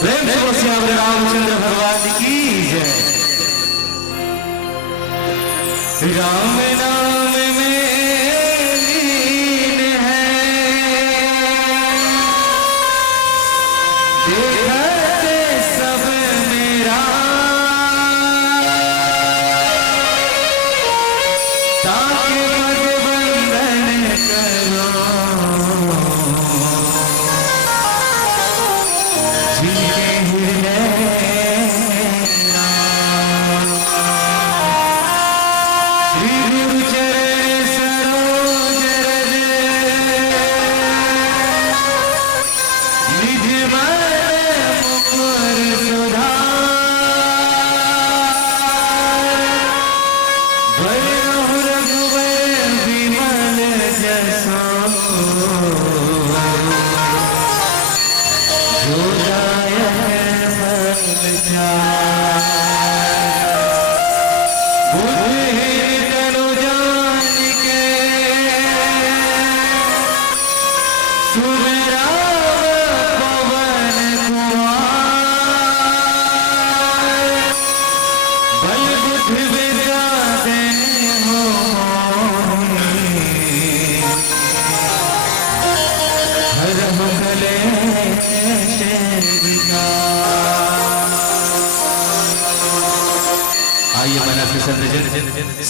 प्रेम से श्री रामचंद्र भगवान की जय। राम नाम में लीन है, देखते सब मेरा, ताकि बंधन करो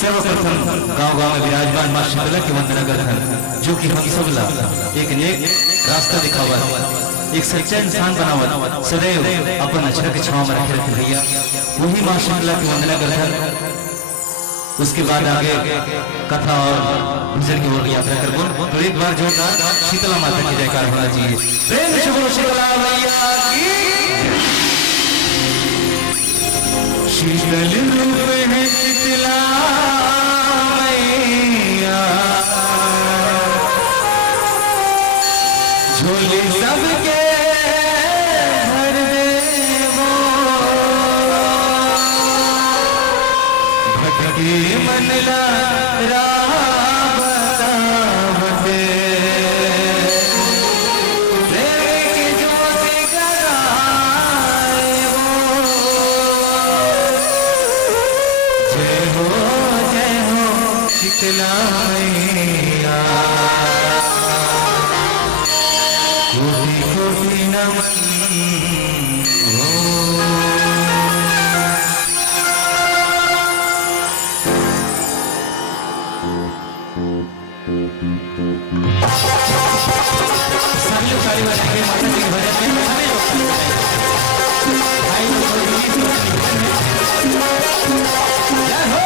सर्वप्रथम गांव-गांव में विराजमान मां शीतला की वंदना करते हैं, जो कि हम सब ला एक नेक रास्ता दिखावा, एक सच्चा इंसान बनावा, सदैव अपन अचरज की छांव में रखे रहते भैया, वही मां शीतला की वंदना करते हैं। उसके बाद आगे कथा और भजन की ओर यात्रा कर, तो एक बार जोरदार शीतला माता की जयकार होना चाहिए। प्रेम से बोलो शीतला मैया की। शीतल रूप है शीतला मैया, झोली सबके भर दे वो, भटके मन ला राह बतावते, प्रेम की ज्योति कराए वो। जय हो शीतला मैया, कोटि कोटि नमन हो। सभी लोग ताली बजाएंगे माता जी के भजन में, सभी लोग भाई जय हो।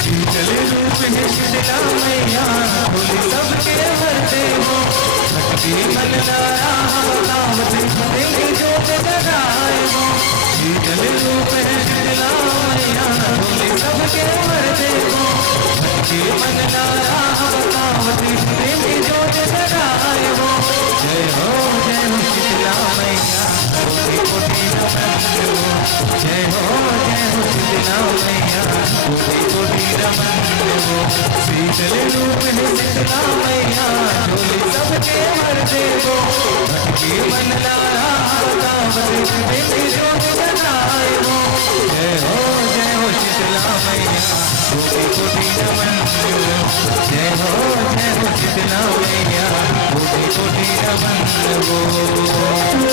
शीतल रूप है शीतला मैया, भोले सबके भरते हो, भटके मन लाया बतावते, देंगे जोत जगाए हो। शीतल रूप है शीतला मैया, भोले सबके भरते हो, भटके मन लाया बतावते, देंगे जोत जगाए हो। जय हो शीतला मैया, कोटि कोटि नमन हो। जय हो शीतला मैया, कोटि कोटि नमन हो। शीतल रूप है शीतला मैया, झोली सबके भर दे वो, भटके मन लाया बतावते, देंगे जोत जगाए हो। जय हो शीतला मैया, कोटि कोटि नमन हो। जय हो शीतला मैया, रमन वो।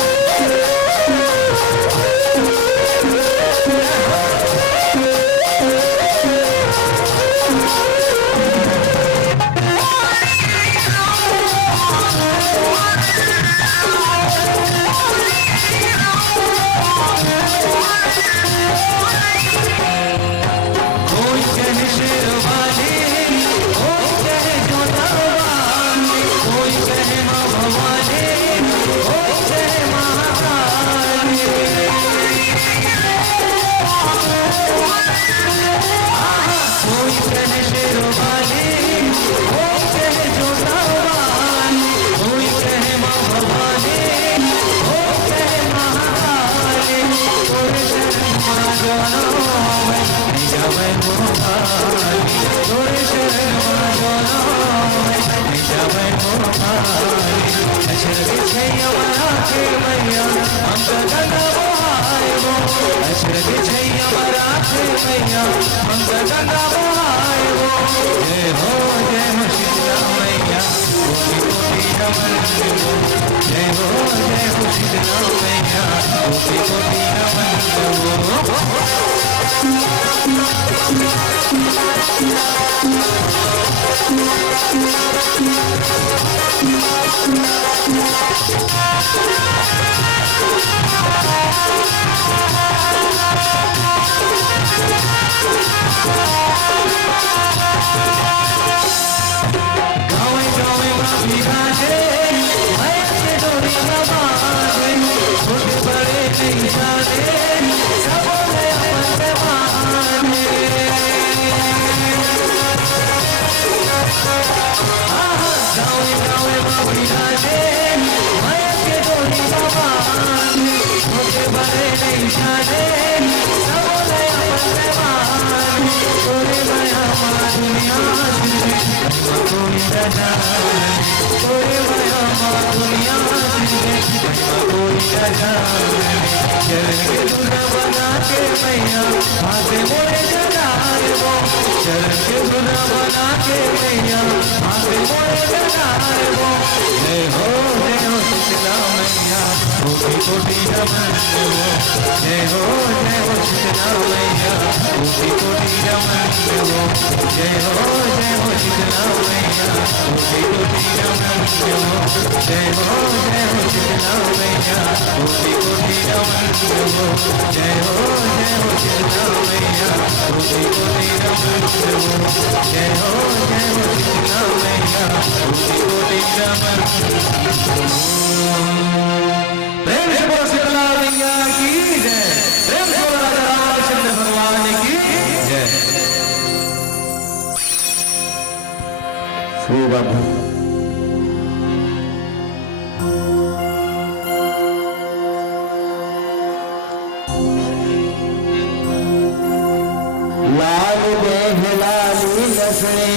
लाल देह लाली लसणे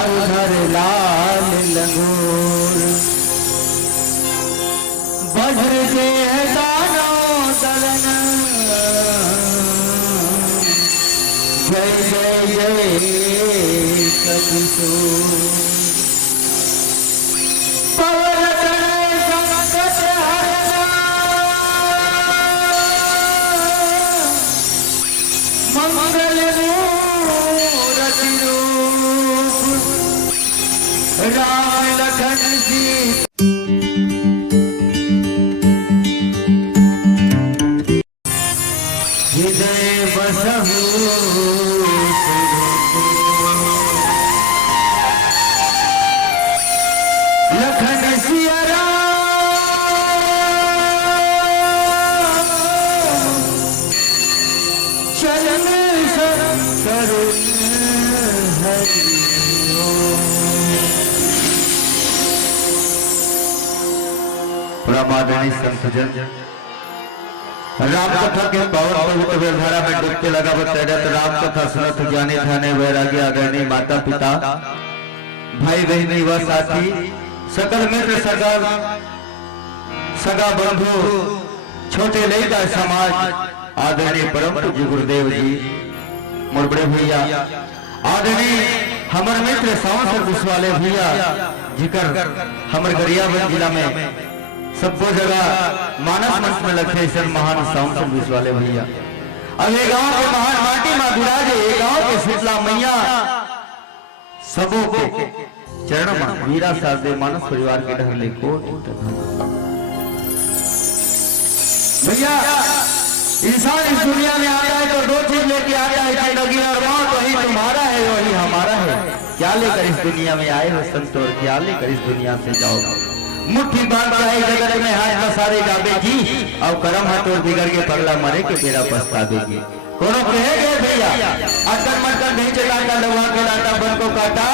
अंधर लाल लंगूर बज्र के दानो दलन जय जय जय कपिसूर पवन तनय संकट हरना मंगल मूरति रूप राम लखन जी हृदय बसहु लखन सिया चलन करुण हरि प्रमादनी संतजन राम कथा के पावन पवित्र वेलधारा में डूबते लगा बतैरत राम कथा सुनत ज्ञानी ठाने वैरागी आगरणी माता पिता भाई बहनी व साथी सकल मित्र सगा बंधु छोटे लड़का समाज आदरणीय परम पूज्य गुरुदेव जी मुरबड़े भैया आदरणीय हमर मित्र सावन सर्विस वाले भैया जिकर हमर गरियाबंद जिला में सबको जगह मानस मंच में लगते हैं महान सावन सर्विस वाले भैया। अब ये गांव के महान माटी मां विराजे, ये गांव के शीतला मैया सबों के चरण में वीरा साहब मानस परिवार के ढंगले को भैया। इंसान इस दुनिया में आता है तो दो चीज लेके आता है, जिंदगी और मौत। वही तुम्हारा है वही हमारा है। क्या लेकर इस दुनिया में आए हो संत और क्या लेकर इस दुनिया से जाओगे? मुट्ठी बांध के है जगत में हाथ पसारे जाबे जी, और करम हाथ और बिगड़ के पगला मरे के बेरा पछतावेगी। कोनो कहे गए भैया अटन मटन नहीं चला का लवा के लाटा बन को काटा,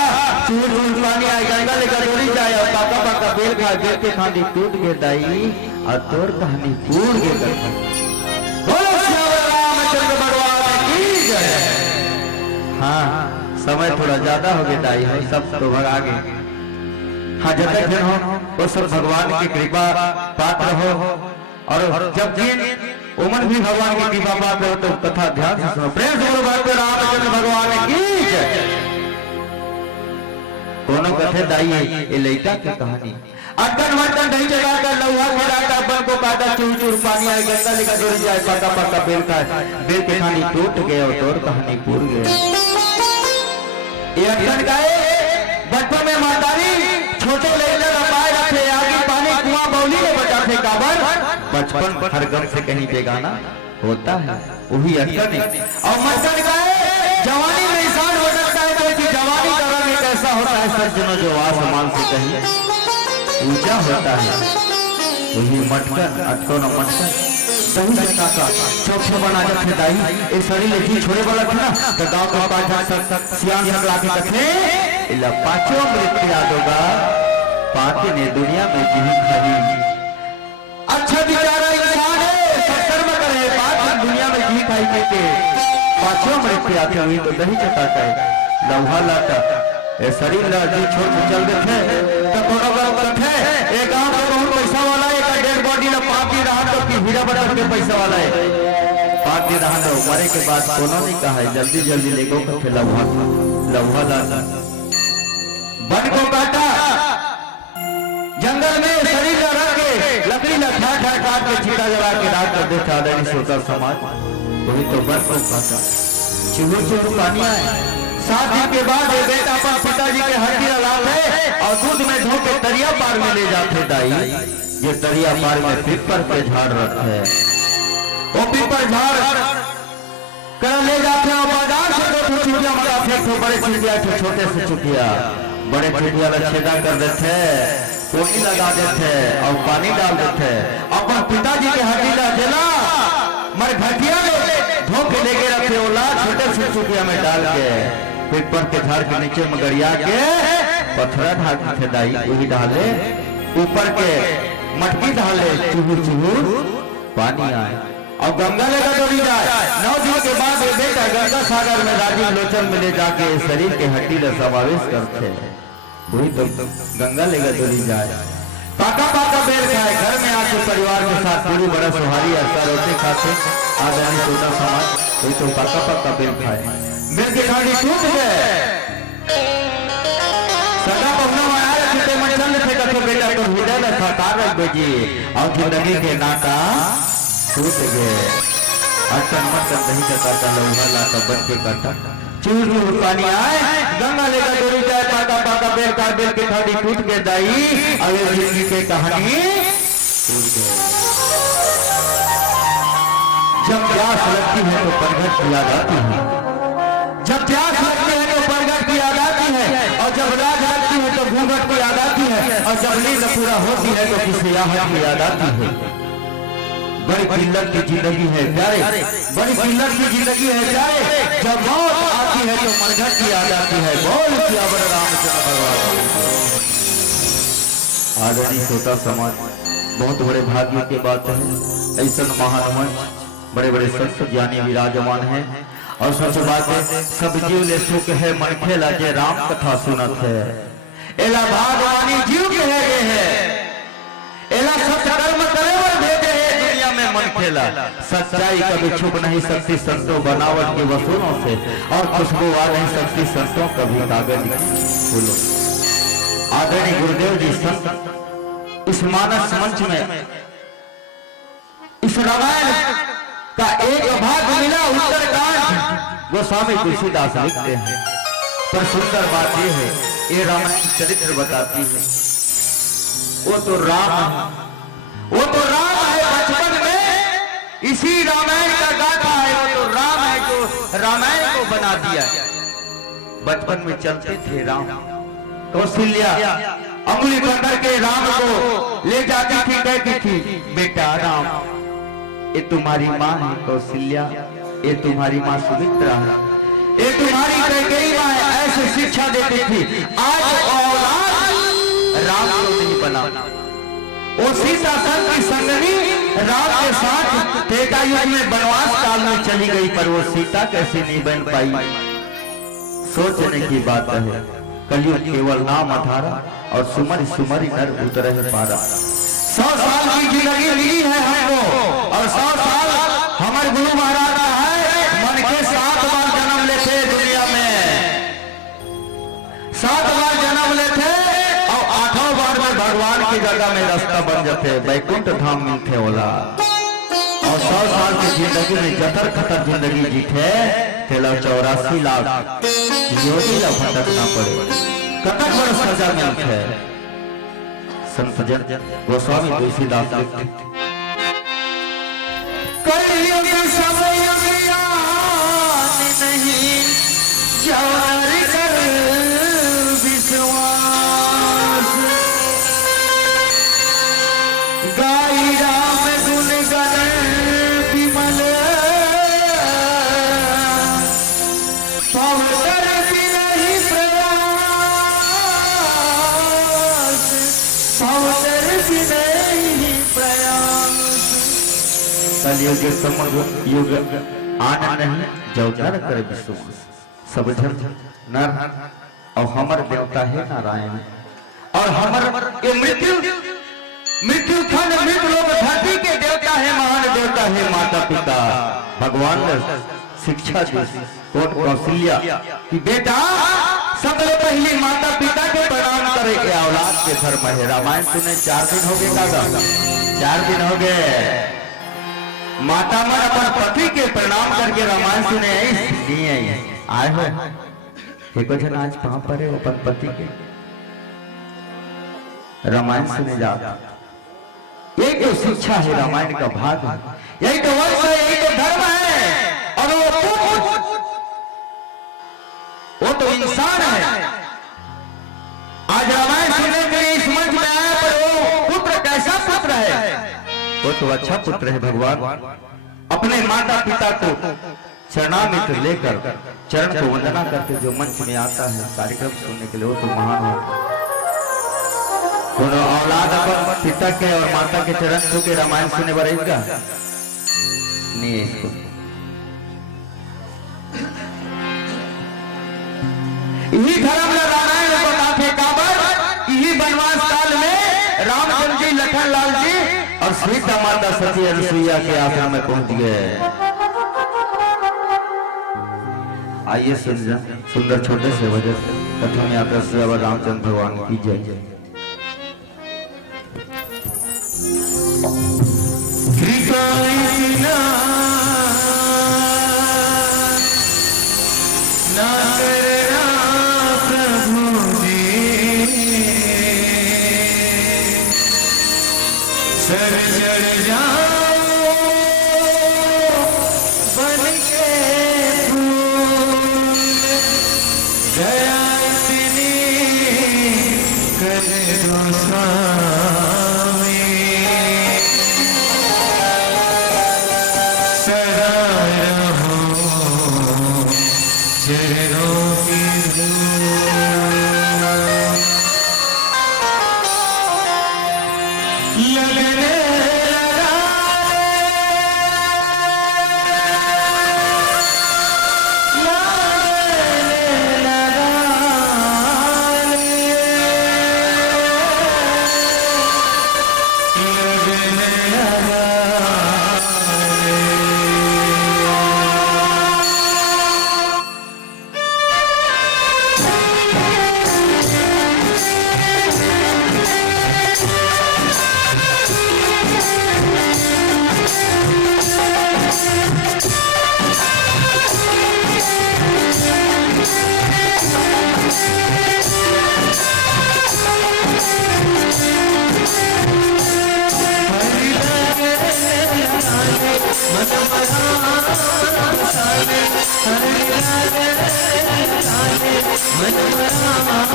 चूर चूर पानी आए गंगा लेकर डोली जाए, और पाका पाका बेल खा बेल के खांडी टूट के दाई और तोर कहानी पूर्ण के कर। हाँ समय थोड़ा ज्यादा हो गया दाई है, सब तो भगा गए। हाँ जब तक दिन हो वो सब भगवान की कृपा पात्र हो, और जब दिन उमन भी भगवान की कृपा पात्र हो तो कथा ध्यान से सुनो। प्रेम से बोलो रामचंद्र भगवान की जय। कोनो कथे दाई ये लइका की कहानी। अटन मटन दही जगा कर लौहा खिलाता बन को काटा, चूर चूर पानी आए गंगा लेकर डोली जाए, पाका पाका बेल का बेल के खानी टूट गए और तोर कहानी पूर गए। ये अटन गाए बचपन में मातारी छोटे लेकर पाए रखे, आगे पानी कुआं बौली में बचा थे काबर। बचपन हर गम से कहीं बेगाना होता है, वही अटन है। और मटन गाए जवानी में इंसान हो सकता है, क्योंकि जवानी का रंग एक ऐसा होता है सज्जनों जो आसमान से कहीं ऊंचा होता है। वही मटकन अटको न मटकन दही जगह का चौक बना रखे दाई। एक शरीर लेखी छोड़े वाला था ना तो गांव का पाँच तक सियान तक लाके रखे इला पांचों मृत्यु याद होगा पाते ने दुनिया में जीवन खरी। अच्छा बेचारा इंसान है सत्कर्म करे, पांच दुनिया में जी खाई के पांचों मृत्यु आते हुई तो दही चटाता है लौहा लाता ए शरीर जी छोड़ चल देते तो कोनो गलत रखे। एक गांव का बहुत पैसा वाला है, एक डेड बॉडी ना पापी रहा तो की हीरा बना के पैसा वाला है, पापी रहा तो मरे के बाद कोनो नहीं कहा है जल्दी जल्दी लेको के लौहा लाता बन को काटा जंगल में शरीर न रख के लकड़ी न खा खा काट के चिता जला के राख कर देता आदरणीय श्रोता समाज। वही तो बस को काटा चिहुर चिहुर पानी आए। 7 दिन के बाद ये बेटा अपना पिताजी के हड्डी लाते और दूध में धो के दरिया पार में ले जाते दाई। ये दरिया पार में पीपर के झाड़ रखे, वो पीपर झाड़ कर ले जाते और बाजार से 2 चुटिया मंगाते थे, बड़े चुटिया थे छोटे से चुटिया, बड़े चुटिया छेदा कर देते, कोटी लगा देते और पानी डाल देते। अपना पिताजी के हड्डी ला देना मर घटिया धो के लेके रखे ओला छोटे से चुटिया में डाल के पीपर के झाड़ के नीचे मगरिया के पत्थरा ढालते थे दाई। वही डाले ऊपर के मटकी डाले चुहुर चुहुर पानी आए और गंगा लेकर डोली जाए। 9 दिन के बाद ये बेटा गंगा सागर में राजीव लोचन में ले जाके शरीर के हड्डी का समावेश करते हैं। वही तो गंगा लेकर डोली जाए, पाका पाका बेल खाए, घर में आके परिवार के साथ पूरी बड़ा सुहारी ऐसा रोते खाते आदरणीय श्रोता समाज। वही तो पाका पाका बेल खाए, बेल के खानी टूट गए। सदा पहुना माया रखते मंडल थे कथो बेटा तो हृदय में साकार रख बेजी और जिंदगी के नाता टूट गए। अटन मटन नहीं चटाता लौहा लाता बन के काटा, चूर चूर पानी आए गंगा लेकर डोली जाए, पाका पाका बेल का बेल के खानी टूट के दाई। अगर जिंदगी के कहानी टूट गए। जब प्यास लगती है तो परगट की याद आती है, जब प्यास लगती है तो परगट की याद आती है, और जब रात लगती है तो घूंघट की याद आती है, और जब नींद पूरा होती है तो किसी आहट की याद आती है। बड़ी किल्लत की जिंदगी है प्यारे, बड़ी किल्लत की जिंदगी है प्यारे, जब मौत आती है तो मरघट की याद आती है। बोल सियावर रामचंद्र भगवान। आदरणीय श्रोता समाज, बहुत बड़े भाग्य की बात है ऐसा महान मंच बड़े बड़े संत ज्ञानी विराजमान हैं। और सच बात है सब जीव ले सुख है मन खेला जे राम कथा सुनत है। एला भागवानी जीव कहे गए है, एला सत्कर्म करे भेजे है दुनिया में मन खेला, सच्चाई कभी छुप नहीं सकती संतों बनावट के वसूलों से, और खुशबू आ नहीं सकती संतों कभी कागज फूलों। आदरणीय गुरुदेव जी संत इस मानस मंच में इस रामायण का एक भाग मिला उत्तरकांड गोस्वामी तुलसीदास लिखते हैं। पर सुंदर बात यह है, ये रामायण चरित्र बताती है वो तो राम है, वो तो राम है। बचपन में इसी रामायण का गाथा है, वो तो राम है जो रामायण को बना दिया। बचपन में चलते थे राम, कौशल्या अंगुली पकड़ के राम को ले जाती थी, कहती थी बेटा राम ये तुम्हारी माँ है कौशल्या, ये तुम्हारी माँ सुमित्रा है, ये तुम्हारी कैकेयी माँ है, ऐसे शिक्षा देती थी। आज औलाद राम को नहीं बना, वो सीता संग की संगनी राम के साथ त्रेता युग में वनवास काल में चली गई, पर वो सीता कैसे नहीं बन पाई। सोचने की बात है, कलयुग केवल नाम अधारा और सुमरि सुमरि नर उतर पारा। 100 साल की जिंदगी मिली है हमको, और 100 साल हमारे गुरु महाराज का है। मन के 7 बार जन्म लेते दुनिया में, 7 बार जन्म लेते और 8वां बार में भगवान की जगह में रास्ता बन जाते, बैकुंठ धाम मिलते ओला। और 100 साल की जिंदगी में जतर खतर जिंदगी जीते तेला 84 लाख योगी ला भटकना पड़े, कतक बड़ सजा मिलते। संत जन गोस्वामी तुलसीदास लिखते, कलयुग समय ज्ञान नहीं जार कर विश्वास, गाई राम गुण गण विमल, पवतर बिनहि प्रयास, पवतर बिनहि प्रयास। कलयुग के समग्र युग आन नहीं जो नर कर विश्वास। सब जन नर और हमर देवता है नारायण, और हमर ये मृत्यु खंड मृत लोग धरती के देवता है, महान देवता है माता पिता। भगवान ने शिक्षा दी कोट कौशल्या कि बेटा सबसे पहले माता पिता के प्रणाम करे के औलाद के धर्म है। रामायण सुने 4 दिन हो गए दादा, 4 दिन हो गए। माता मन अपन पति के प्रणाम करके रामायण सुने इसलिए आए हो। एक जन आज कहां पर है अपन पति के रामायण सुने जाता। यही तो शिक्षा है, रामायण का भाग है, यही तो वंश है, यही तो धर्म है। और वो तो इंसान है। आज रामायण सुनने के लिए इस मंच में आया, पर वो पुत्र कैसा पुत्र है? वो तो अच्छा पुत्र है। भगवान अपने माता पिता को चरणामृत लेकर चरण को वंदना करके जो मंच में आता है कार्यक्रम सुनने के लिए, वो तो महान होता है। दोनों औलाद अपन पिता के और माता के चरण छू के रामायण सुने बरेगा नहीं है इसको। यही धर्म रामायण बताते काबर, यही वनवास काल में रामचंद्र जी, लखन लाल जी और सीता माता सती अनुसुईया के आश्रम में पहुंच गए। आइए सुंदर छोटे से वजह कथा में आकर श्री रामचंद्र भगवान की जय। ना करना प्रभु जी, सर चढ़ जाओ बन के फूल, दया इतनी कर दो स्वामी, सदा रहो चरणों की लगने लगा लगने लगा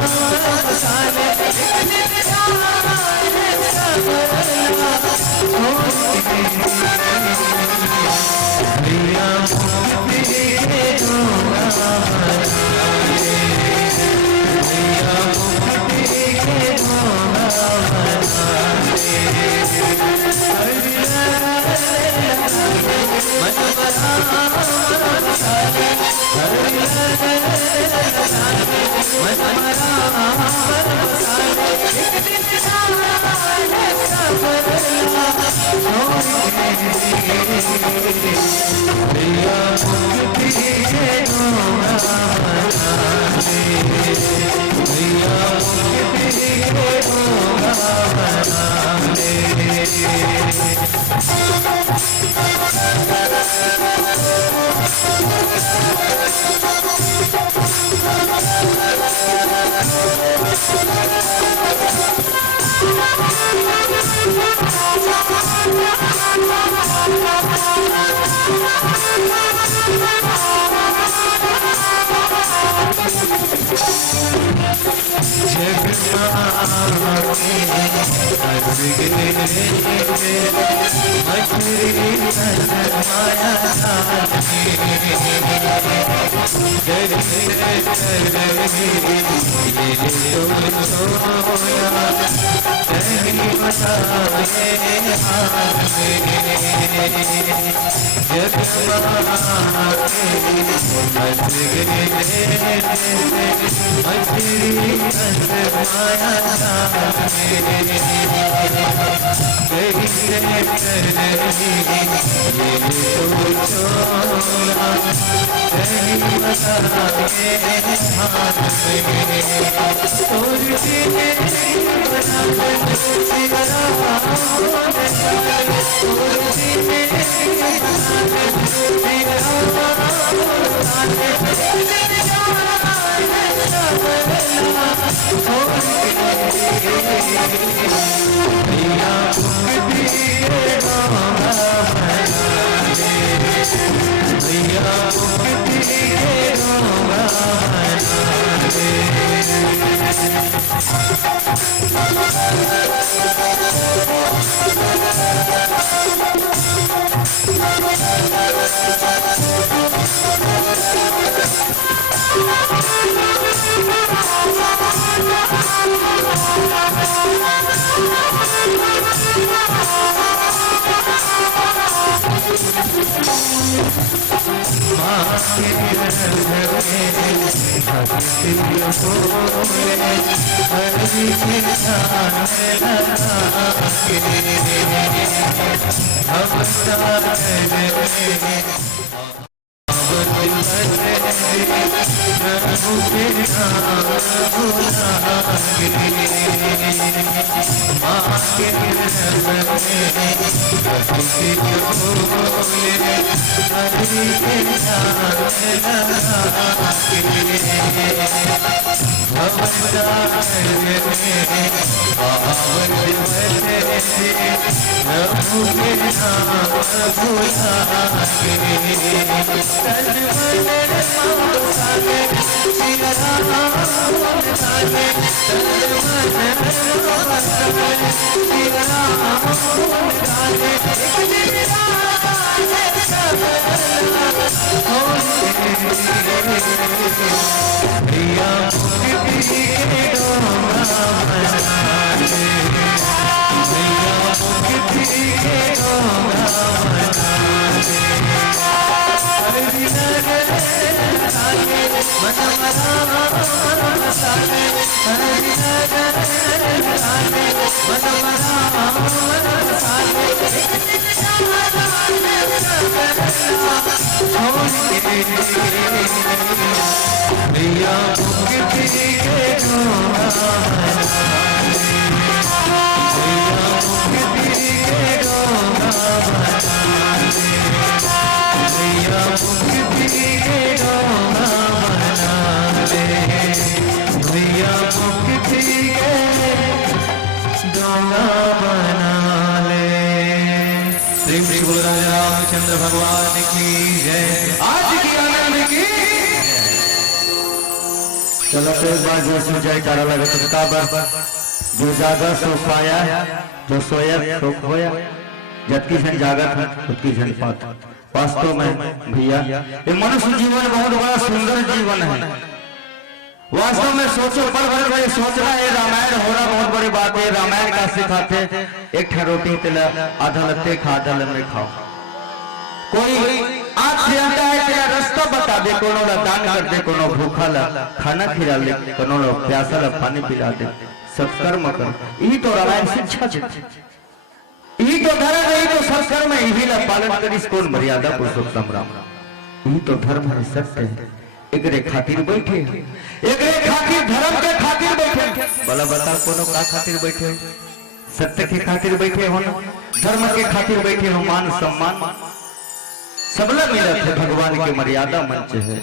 मसाले भैया मुक्ति के दूंगा भैया मुक्ति के दूंगा भैया मुक्ति के दूंगा भैया मुक्ति के दूंगा रामचंद्र भगवान की जय। आज की आनंद की चलो तो एक बार जो सुझाई करा लगे तो बार जो जागा सो पाया, जो सोया सो खोया, जबकि जन जागत है खुद जन पात। वास्तव में भैया ये मनुष्य जीवन बहुत बड़ा सुंदर जीवन है। वास्तव में सोचो पर बड़े सोचना है रामायण हो रहा बहुत बड़ी बात है। रामायण का सिखाते एक ठा रोटी तिला आधा लत्ते खा आधा लम्बे खाओ। कोई आज जानता है तेरा रास्ता बता दे, कोनो ला दान कर दे, कोनो भूखा ला खाना खिला ले, कोनो ला प्यासा ला पानी पिला दे, सत्कर्म कर। यही तो रामायण शिक्षा देती, यही तो धर्म है, यही तो सत्कर्म है, यही ला पालन करिस कौन मर्यादा पुरुषोत्तम राम। यही तो धर्म है, सत्य है। एकरे खातिर बैठे, एकरे खातिर धर्म के खातिर बैठे। भला बता कोनो का खातिर बैठे? सत्य के खातिर बैठे हो ना, धर्म के खातिर बैठे हो। मान सम्मान सबला मिलत है, भगवान की मर्यादा मंच है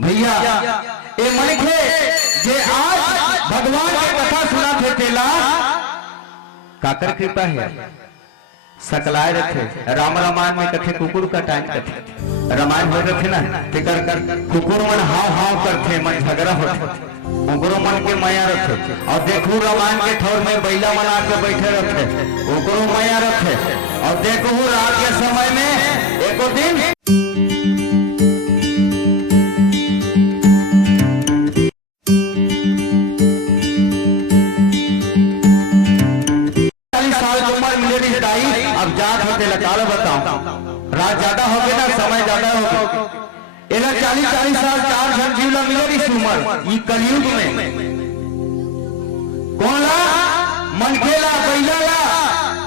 भैया। ये मन के जे आज भगवान की कथा सुना थे तेला काकर कृपा है। सकलाए रखे राम रामायण में कथे कुकुर का टाइम कथे रामायण हो रखे ना ते कर कर कुकुर मन हाव हाव करथे, मन झगड़ा होथे, कुकुरो मन के माया रखे। और देखो रामायण के ठौर में बैला मन आके बैठे रखे, कुकुरो माया रखे। और देखो रात के समय में एको दिन 40 साल की उम्र मिले रिश्ताई। अब जात होते लकाल बताओ, रात ज्यादा हो गया ना, समय ज्यादा हो गया। 40 साल 4 जन जीवला मिले इस उम्र ये कलयुग में। कौन ला? मनखेला, बैला ला,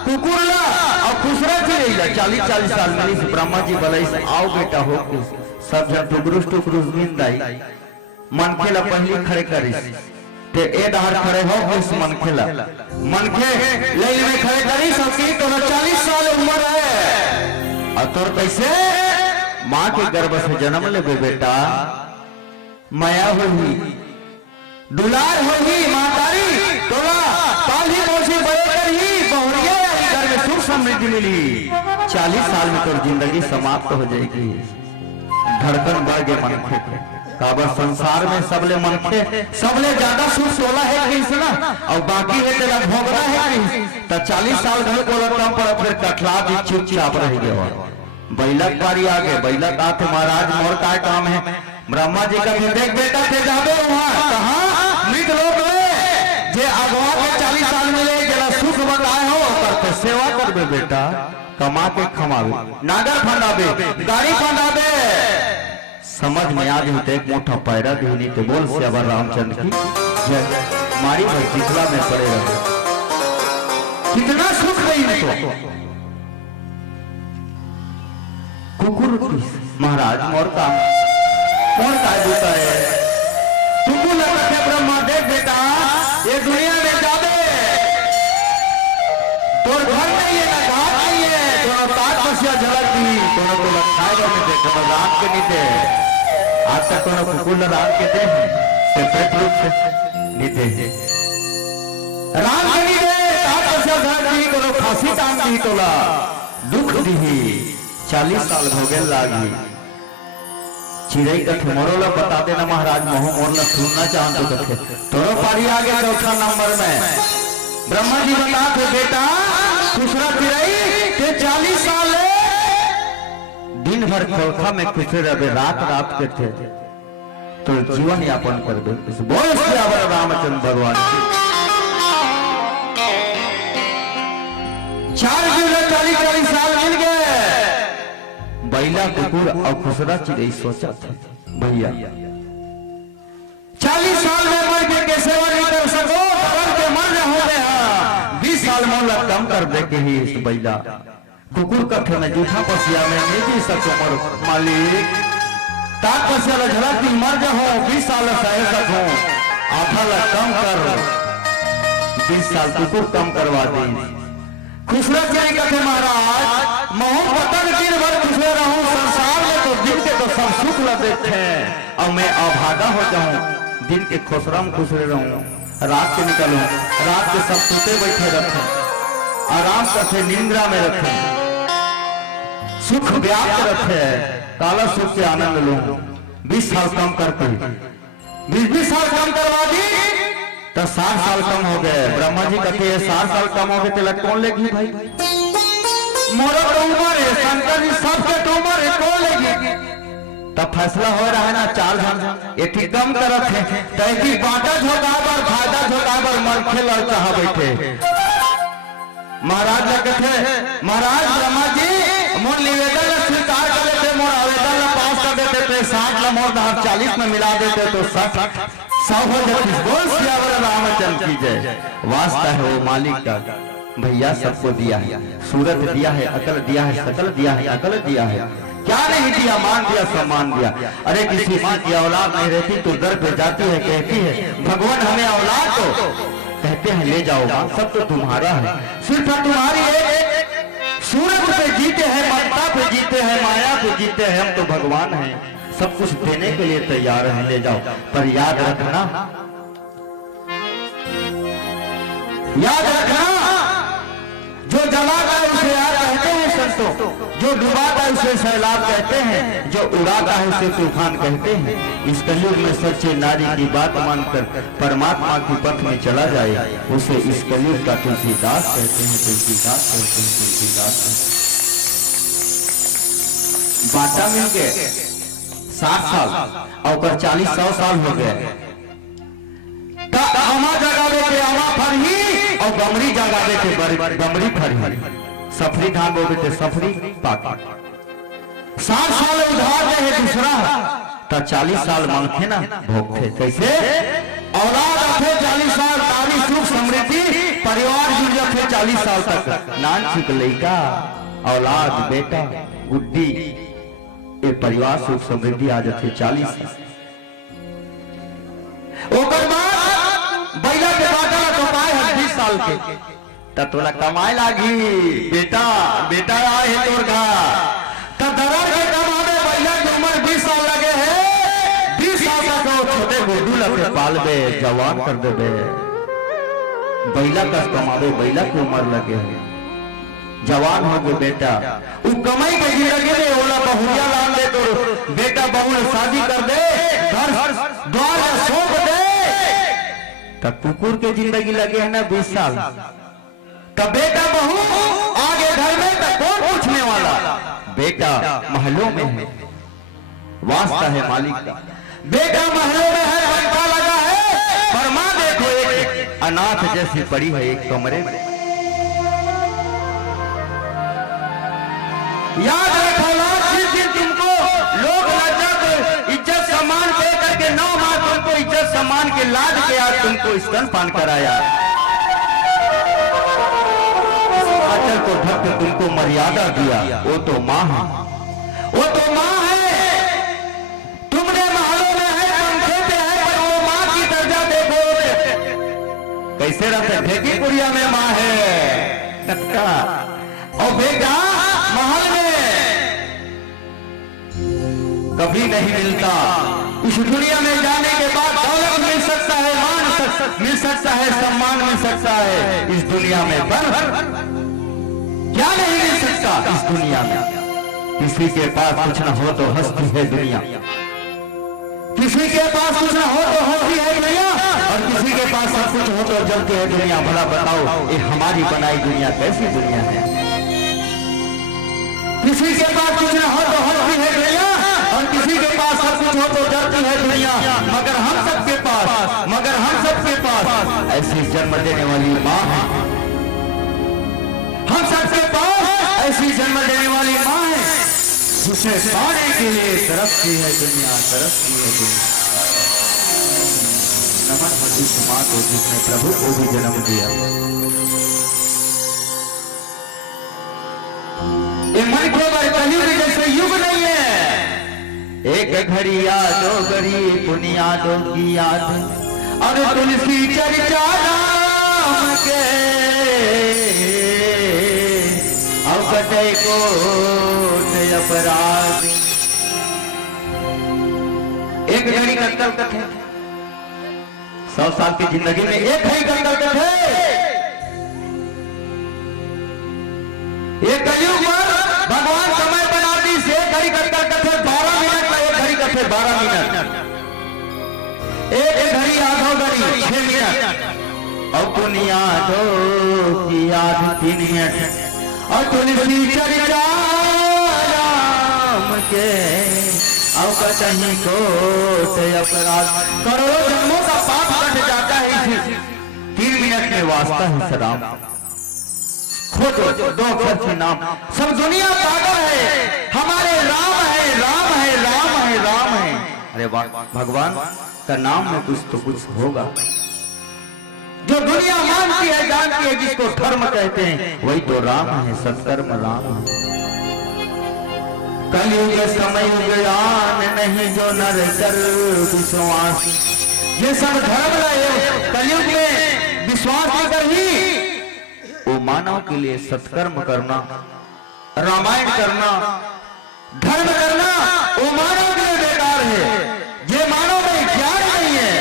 कुकुर ला और खुसरा चिड़ैला। 40 साल मिली ब्रह्मा जी बोले आओ बेटा हो सब जन टुकरुस नींदाई। मनखेला पहली खड़े करिस ते ए डहर खड़े हो उस मनखेला मनखे लाइन में खड़े करिस। सबकी तो 40 साल उम्र है और तोर कैसे माँ के गर्भ से जन्म ले बेटा। माया होगी, दुलार होगी, मातारी तोला पाली मोसी बड़े ही बहुरिया घर में सुख समृद्धि मिली। 40 साल में तो जिंदगी समाप्त हो जाएगी। धड़कन बढ़ गए मनखे के काबर संसार में सबले मनखे सबले ज्यादा सुख 16 है कृष्ण और बाकी है तेरा भोगना है। तो 40 साल घर को लगता पर फिर कठला भी चुपचाप रह गया। बैलक बारी आ गए, बैलक आते महाराज मोर का काम है। ब्रह्मा जी का देख बेटा थे जाबे वहां कहा मृत लोग जे अगवा के 40 साल मिले जरा सुख बताए हो करते सेवा करबे बेटा, कमा के खमावे, नागर फंदाबे, गाड़ी फंदाबे। समझ में आज होते एक मोटा पैरा दीनी के बोल से अब रामचंद्र की मारी भाई चिखला में पड़े रहे। कितना सुख नहीं तो कुकुर महाराज मोर का दूता है। कुकुर लगा ब्रह्मा देख बेटा ये दुनिया में जाबे तो घर नहीं है ना घाट नहीं है, दोनों ताज बसिया झलक दी, दोनों को लखाए में देखे राम के नीचे आज तक दोनों कुकुर राम के थे सेपरेट रूप से नीचे राम के नीचे ताज बसिया झलक दी, दोनों फांसी टांग दी, तोला दुख दी। 40 साल हो गए लागी चिड़ै कथे मोरोला बता देना महाराज मोह मोरला सुनना चाहते कथे तोरो पारी आ गया 4 नंबर में। ब्रह्मा जी बता थे बेटा खुसरा चिड़ै के 40 साल दिन भर खोखा में खुसरे रहे, रात के थे तो जीवन यापन कर दे। बोल श्री रामचंद्र भगवान की 40 साल मिल गए। बैला कुकुर और खुसरा चिड़ै सोचा था भैया 40 साल में मर के सेवा नहीं कर सको, मर के मर हो गया। 20 साल मोहलत कम कर दे के ही इस बैला कुकुर कथे में जूठा पसिया में नहीं जी सको मर मालिक ताक पसिया झलक दी मर जाओ 20 साल सह सको आधा ला कम कर 20 साल कुकुर कम करवा दी। खुसरा चिड़ै कथे महाराज मोह पतन दिन भर खुसरे रहूं संसार में तो दिन के तो सब सुख ल देखे और मैं अभागा हो जाऊं। दिन के खुसरम खुसरे रहूं, रात के निकलूं, रात के सब सोते बैठे रखे, आराम करते निंद्रा में रखे, सुख व्याप्त रखे, काला सुख से आनंद लूं। 20 साल कम करके 20 साल कम करवा दी तो 60 साल कम हो गए। ब्रह्मा जी कहते हैं 60 साल कम हो गए तो कौन लेगी भाई? मोरो तो उम्र है, शंकर जी सबके तो उम्र है, कौन लेगी? तब फैसला हो रहा है ना, 4 जन एक कम करत है तैकी बाटा झोकाबर फायदा झोकाबर मरखे लड़ चाह बैठे। महाराज कहते महाराज ब्रह्मा जी मोर निवेदन स्वीकार कर लेते, मोर आवेदन पास कर देते थे, 60 ला मोर 40 में मिला देते तो 100 हो जाती। बोल सियावर रामचंद्र की जय। वास्ता है वो मालिक का, भैया सबको दिया है, सूरत दिया है, अकल दिया है, सकल दिया है, अकल दिया है, क्या नहीं दिया? मान दिया, सम्मान दिया। अरे किसी माँ की औलाद नहीं रहती तो दर पे जाती है, कहती है भगवान हमें औलाद दो, कहते हैं ले जाओ माँ, सब तो तुम्हारा है, सिर्फ तुम्हारी एक सूरत पे जीते हैं, ममता पे जीते हैं, माया पे जीते हैं, हम तो भगवान हैं, सब कुछ देने के लिए तैयार हैं, ले जाओ। पर याद रखना जो जलाता है उसे आग कहते हैं संतों, जो डुबाता है उसे सैलाब कहते हैं, जो उड़ाता है उसे तूफान कहते हैं। इस कलयुग में सच्चे नारी की बात मानकर परमात्मा की पथ में चला जाए उसे इस कलयुग का तुलसीदास कहते हैं, तुलसीदास कहते हैं, तुलसीदास। बाटा मिल के 60 साल और 40-100 साल हो गए। आमा जगावे के आमा फरही और गमरी जगावे के गमरी फरही, सफरी धान बोवे थे सफरी पाकी। 60 साल उधार दे है दूसरा तो 40 साल मांगते ना भोगते। कैसे? औलाद रखे 40 साल, तारी सुख समृद्धि परिवार जुड़ जाते 40 साल तक। नान चुक लइका औलाद बेटा गुड्डी ये परिवार सुख समृद्धि आ जाते 40 साल। ओकर बाद बैला के बाटा तो पाए है 20 साल के तब तोला कमाए लागी बेटा, बेटा आए है तोर घर तब दरार के कमावे। बैला की उम्र 20 साल लगे है, 20 साल तक छोटे गुड्डू लगे पाल बे, जवान कर देबे। बैला का कमावे, बैला की उम्र लगे है, जवान हो गए बेटा, उ कमाई के जिंदगी में ओला बहुरिया लान दे तो बेटा बहू शादी कर दे, घर द्वार सौंप दे। तब कुकुर के जिंदगी लगे है ना 20 साल, तब बेटा बहू आगे घर में तब कौन पूछने वाला? बेटा महलों में है, वास्ता है मालिक का, बेटा महलों में है, पंखा लगा है, पर माँ देखो एक अनाथ जैसी पड़ी है एक कमरे में। याद रखो जिस दिन तुमको लोग लज्जा इज्जत सम्मान दे करके 9 माह तुमको इज्जत सम्मान के लाद के आज तुमको स्तनपान कराया, आचल को ढक के तुमको मर्यादा दिया, वो तो माँ है, वो तो माँ है। तुमने महलों में है, पंखे पे है, पर वो माँ की दर्जा देखो कैसे रहते। ठेकी कुड़िया में माँ है टटका, और बेटा महल में कभी नहीं मिलता। इस दुनिया में जाने के बाद दौलत मिल सकता है, मान मिल सकता है, सम्मान मिल सकता है, इस दुनिया में पर क्या नहीं मिल सकता। इस दुनिया में किसी के पास कुछ न हो तो हंसती है दुनिया, किसी के पास कुछ न हो तो हंसती है दुनिया, और किसी के पास सब कुछ हो तो जलती है दुनिया। भला बताओ ये हमारी बनाई दुनिया कैसी दुनिया है? किसी के पास कुछ न हो तो हंसती है दुनिया, और किसी के पास सब कुछ हो तो डरती है दुनिया। मगर हम सबके पास ऐसी जन्म देने वाली माँ है, हम सबके पास ऐसी जन्म देने वाली माँ है जिसे पाने के लिए तरसती है दुनिया, तरसती है दुनिया। नमन है उस माँ को जिसने प्रभु को भी जन्म दिया। ये मन को कलयुग जैसे युग नहीं है, एक घड़ी याद दो घड़ी दुनिया दो की याद, और तुलसी चर्चा नाम के अब कटे को अपराध। एक घड़ी कत्ल कथे 100 साल की जिंदगी में एक घड़ी कत्ल कथे। एक कलयुग पर भगवान समय बनाती से एक घड़ी कत्ल कथे 12 मिनट का, एक घड़ी कथे 12 मिनट। एक घड़ी आधो घड़ी 6 मिनट और दुनिया दो की याद 3 मिनट और तुलसी चर्चा राम के अब कहीं कोट अपराध करोड़ों जन्मों का पाप कट जाता है इसी 3 मिनट में वास्ता है सलाम। खोजो 2 अक्षर के नाम, सब दुनिया पागल है, हमारे राम है राम है राम है राम है। अरे भगवान का नाम में कुछ तो कुछ होगा। जो दुनिया मानती है जानती है जिसको धर्म कहते हैं वही तो राम है, सत्कर्म राम है। कलयुग समय ज्ञान नहीं जो नर कर विश्वास, ये सब धर्म रहे कलयुग में विश्वास कर ही वो मानव के लिए सत्कर्म करना, रामायण करना, धर्म करना वो मानव के लिए बेकार है। ये मानव में ज्ञान नहीं है।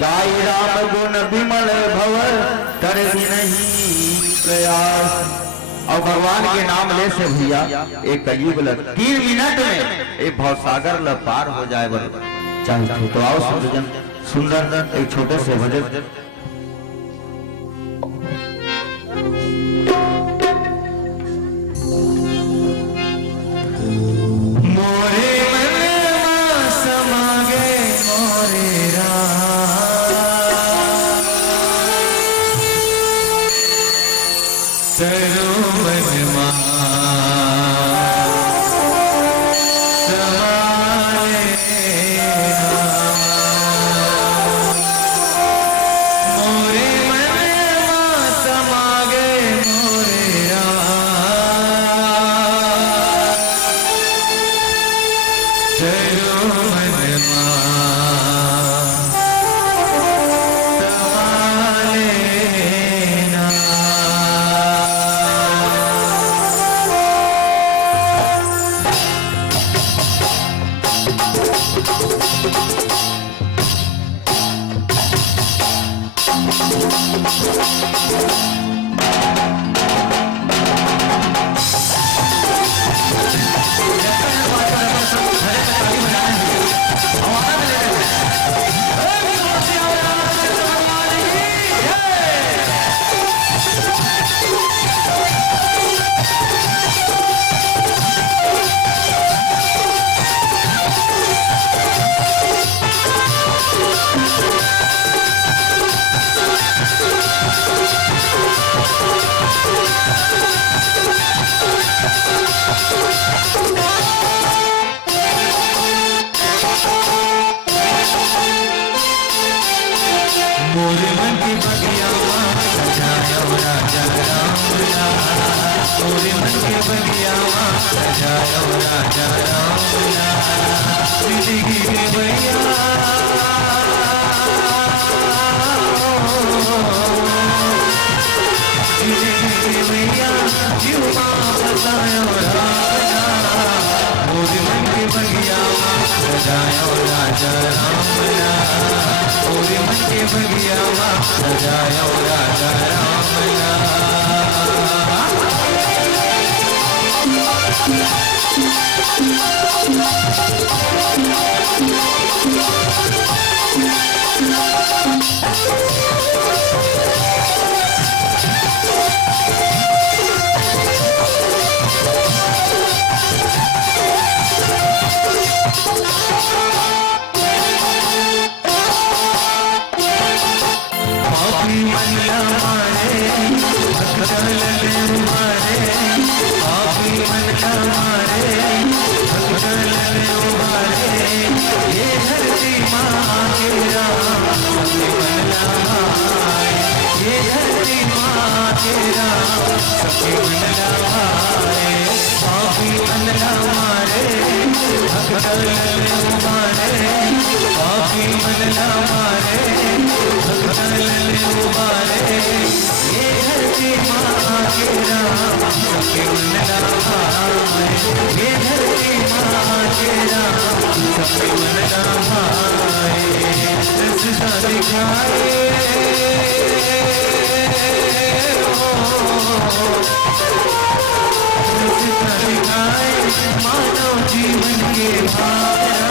गाय राम गुण विमल भवर करे नहीं प्रयास। और भगवान के नाम ले से भैया एक कलयुग 3 मिनट में एक भवसागर ल पार हो जाए। चाहे तो आओ सुंदर एक छोटे से भजन। मोरे मन समा गए मोरे तरो मन समाए मोरे मन समा गए मोरे तरो मन मोरे मन की बगिया सजाया राजा राम लाल। मोरे मन की बगिया सजाया राजा राम लाल। जिंदगी के भैया जिंदगी के भैया जीवा बसाया राम लाल। मोरे मन की बगिया सजाया राजा राम लाल। मोरे मन के बगिया सजाया राजा राम मानव जीवन के भाया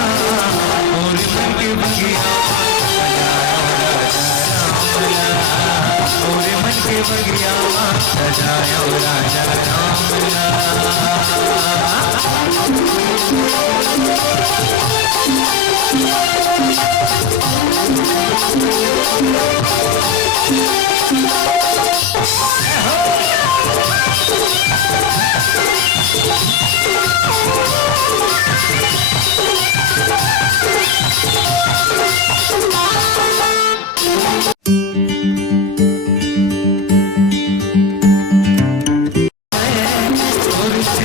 और मन के बगिया के बगिया सजाया राजा राम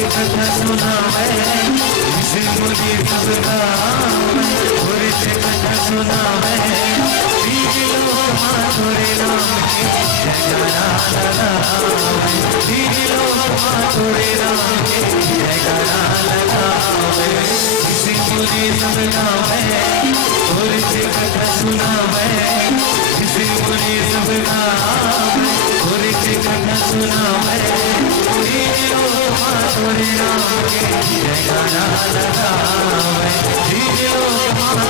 कथा सुना मैं जिसे मुझे सब थोड़े से कथा सुना मैं थोड़े नाम के जयकारा लगा थोड़े नाम के जयकारा लगा जिसे मुझे सब मैं थोड़े से कथा सुना मैं जिसे मुझे सब थोड़े से कथा सुना मैं थोड़े नाम के जयकारा लगा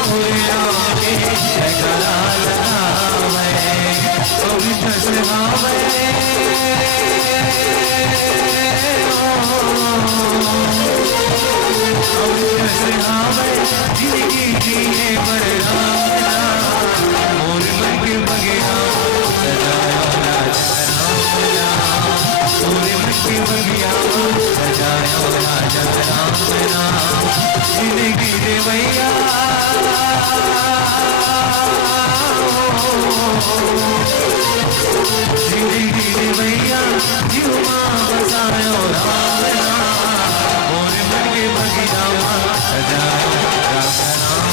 थोड़े नाम के जयकारा लगा जिंदगी जिए मोर मन के बगिया सजाया मोर मन के बगिया सजाया राजा राम जिंदगी रे भैया जिंदगी रे भैया जीवा बसायो राम मोर मन के बगिया सजायो राजा राम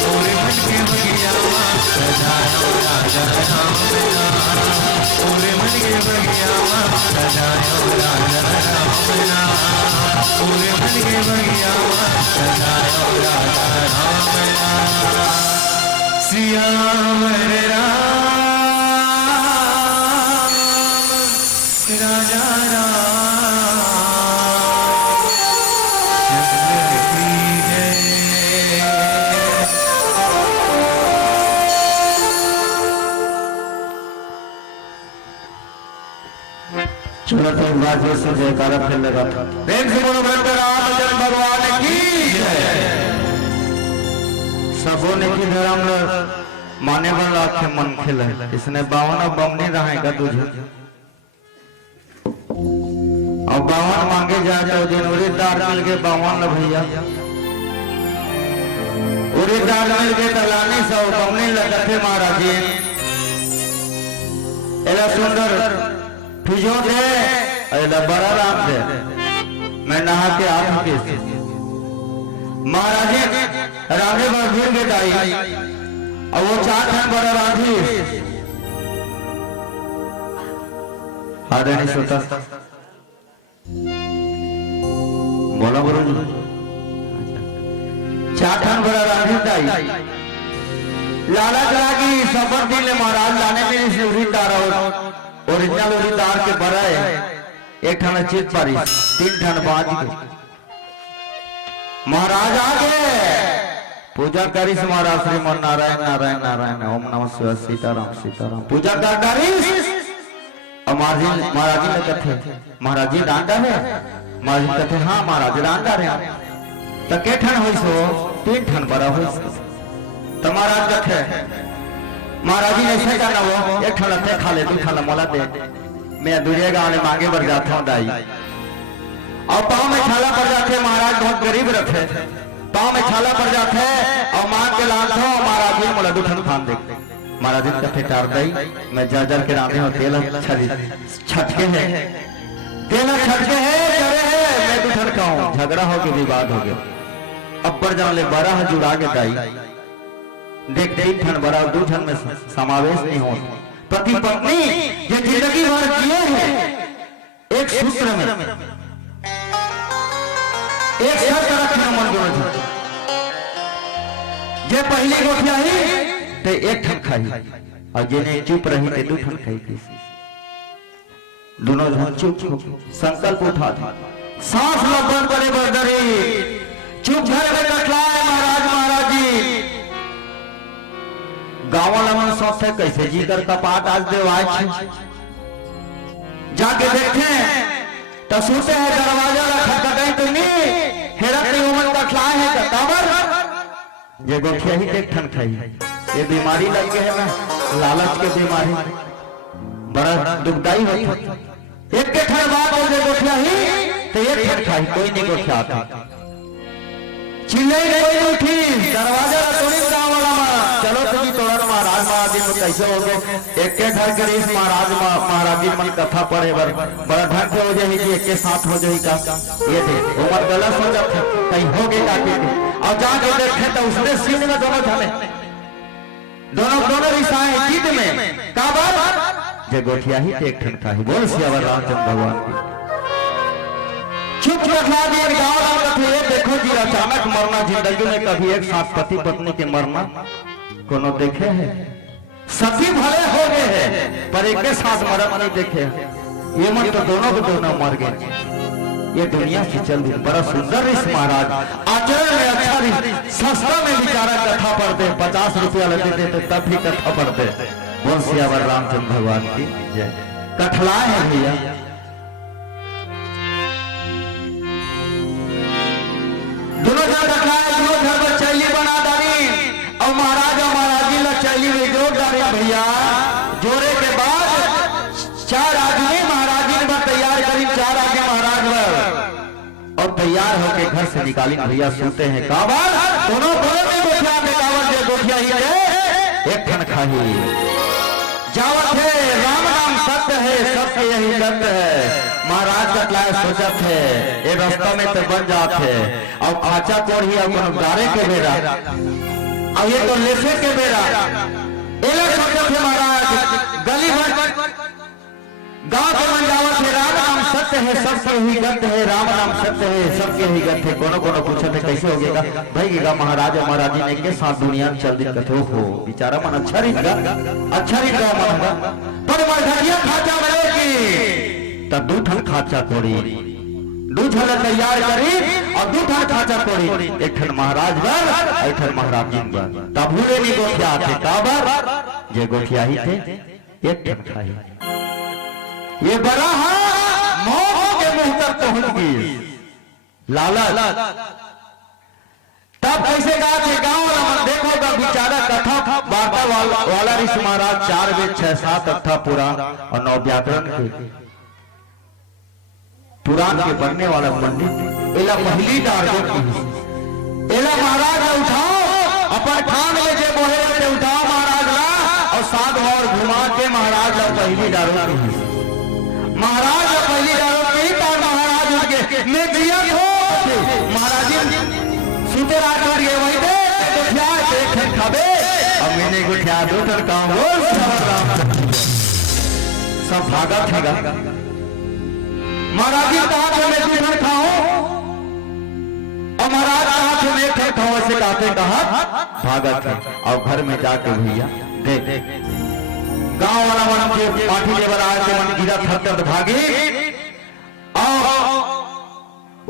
मोर मन के बगिया सजायो राजा राम मोर मन के बगिया सजायो राजा राम मोर मन के बगिया सजायो राजा राम श्याम राजा राम चलो तो एक बार फिर से जयकारा फिर लगा था प्रेम से बोलो रामचंद्र भगवान की जय। सबों ने की धर्म माने बन लाखे मन खिले इसने 52 बमनी रहेगा तुझे और 52 मांगे जा जाओ दिन उड़ीदार मिल के 52 भैया उड़ीदार मिल के तलानी सब बमनी लगते महाराज जी एला सुंदर फिजो दे एला बड़ा राम दे मैं नहा के आप के महाराज जी राधे भर के दाई और वो 4 ठन बड़ा राधी आदरणीय श्रोता बोला बोलो 4 ठन बड़ा राधी दाई लाला लागी सफर दिल महाराज लाने में उरी तारा ओरिजिनल उरी तार के बड़ा है 1 ठन चित पारी 3 ठन बाज के महाराज आगे पूजा करी महाराज श्रीमन नारायण नारायण नारायण ओम नमः शिवाय सीताराम सीताराम पूजा कर करी और महाराज ने कथे महाराज जी डांडा है महाराज कथे हाँ महाराज डांडा है तो के ठन होई सो 3 ठन बड़ा होई तो महाराज कथे महाराज जी ने ऐसे करना वो 1 ठन लते खा ले 2 ठन मोला दे मैं दूरिया गांव में मांगे बर जाता हूं दाई और पाँव में छाला पड़ जाते महाराज बहुत गरीब रखे पाँव में छाला पड़ जाते और मां के लाल हो महाराज जी मोला 2 ठन खान दे महाराज जी कथे टार दई मैं जाजर के राधे हो तेल छरी छटके है तेल छटके है करे है मैं 2 ठन खाऊं झगड़ा हो के विवाद हो गया अब्बर जान ले 12 जुड़ा के दाई देख 3 ठन बड़ा 2 ठन में समावेश नहीं हो पति पत्नी ये जिंदगी भर किए हैं एक सूत्र में एक शर्त रखना मन दोनों जे पहली गोठिया ही ते 1 ठन खाई और जेने चुप रही ते 2 ठन खाई थी दोनों जन चुप संकल्प उठा सांस लो बंद करे बरदरी चुप घर में रखलाए महाराज महाराज जी गाँव लमन शौक है कैसे जी कर कपाट आज देवाय जाके देखे तो सुनते हैं दरवाजा खटखटाई तो नहीं हेरा की उम्र का खिलाए है कतावर ये गोठिया ही देख ठन खाई ये बीमारी लग गई है ना लालच के बीमारी बड़ा दुखदाई होती है एक के ठन बात हो गए गोठिया ही तो एक ठन खाई कोई नहीं गोठिया आता चिल्ले कोई उठी दरवाजा तोड़ी गांव वाला मारा चलो तुझी तोड़न महाराज महाराज में कैसे हो गए एक के घर के इस महाराज महाराज मन कथा पढ़े बड़ा ढंग से हो जाए कि एक के साथ हो जाए का ये थे उम्र गलत हो जाते कहीं हो गए काके और जाके देखे तो उसने सीन में दोनों थाने दोनों रिसाए जीत में का बात जे गोठिया ही एक ठन था ही बोल सियावर रामचंद्र भगवान की चुप रखा दिए गाँव ये देखो जी अचानक मरना जिंदगी में कभी एक साथ पति पत्नी के मरना कोनो देखे है सभी भले हो गए हैं पर एक के साथ मरना नहीं देखे ये मन तो दोनों के दोनों मर गए ये दुनिया से चल दी बड़ा सुंदर इस महाराज आचरण में अच्छा सस्ता में बेचारा कथा पढ़ते 50 रुपया लगते देते तब भी कथा पढ़ते बोल सियावर रामचंद्र भगवान की जय कठलाए है भैया दोनों घर पर चैली बना डाली और महाराज और महाराजी ला चैली में जोड़ डाली भैया जोड़े के बाद 4 आदमी महाराजी ने तैयार करी 4 आदमी महाराज और तैयार होके घर से निकाली भैया सुनते हैं कावर दोनों में गोठिया ही एक ठन खाही जावत है राम नाम सत्य है सत्य यही सत्य है महाराज कटलाए सोचत है ये रास्ता में तो बन जात है और खाचा कोढ़ी अपन गारे के बेरा और ये तो लेसे के बेरा एला सोचत है महाराज गली भर गांव के मन जावत है राम नाम सत्य है सत्य ही गत है राम नाम सत्य है सत्य ही गत है कोनो कोनो पूछत है कैसे हो गएगा भाई गीगा महाराज और महाराजी ने के साथ दुनिया में चल दी कथो हो बेचारा मन अच्छा रही मन पर मरघटिया खाचा मिलेगी तब 2 ठन खाचा कोड़ी 2 ठन तैयार करी और 2 ठन खाचा कोड़ी एक ठन महाराज बर एक ठन महाराज जी बर तब भूले नहीं गोठिया थे काबर जे गोठिया ही थे एक ठन खाई ये बड़ा मौत के मुंह तक पहुंच गई लालच तब कैसे कहा कि गांव वाला देखो का बेचारा कथा वार्ता वाला ऋषि महाराज 4 वेद 6 7 अट्ठा पुराण और 9 व्याकरण के पुराण के बनने वाला पंडित एला पहली डार एला महाराज उठाओ अपन खान में जे बोले से उठाओ महाराज ला और 7 और घुमा के महाराज ला पहली डारो महाराज पहली डारो के ही पार महाराज उनके मैं जिया हो महाराज सुते रात कर गए वही दे गुठिया देख खाबे अब मैंने गुठिया 2 ठन काम बोल सब भागा थेगा महाराज जी कहा था मैं 2 ठन खाऊं और महाराज कहा था मैं 1 ठन खाऊं ऐसे कहते कहा भागा थे और घर में जाके भैया देख गांव वाला मन के पाठी लेबर आए के मन गिरा थर भागे और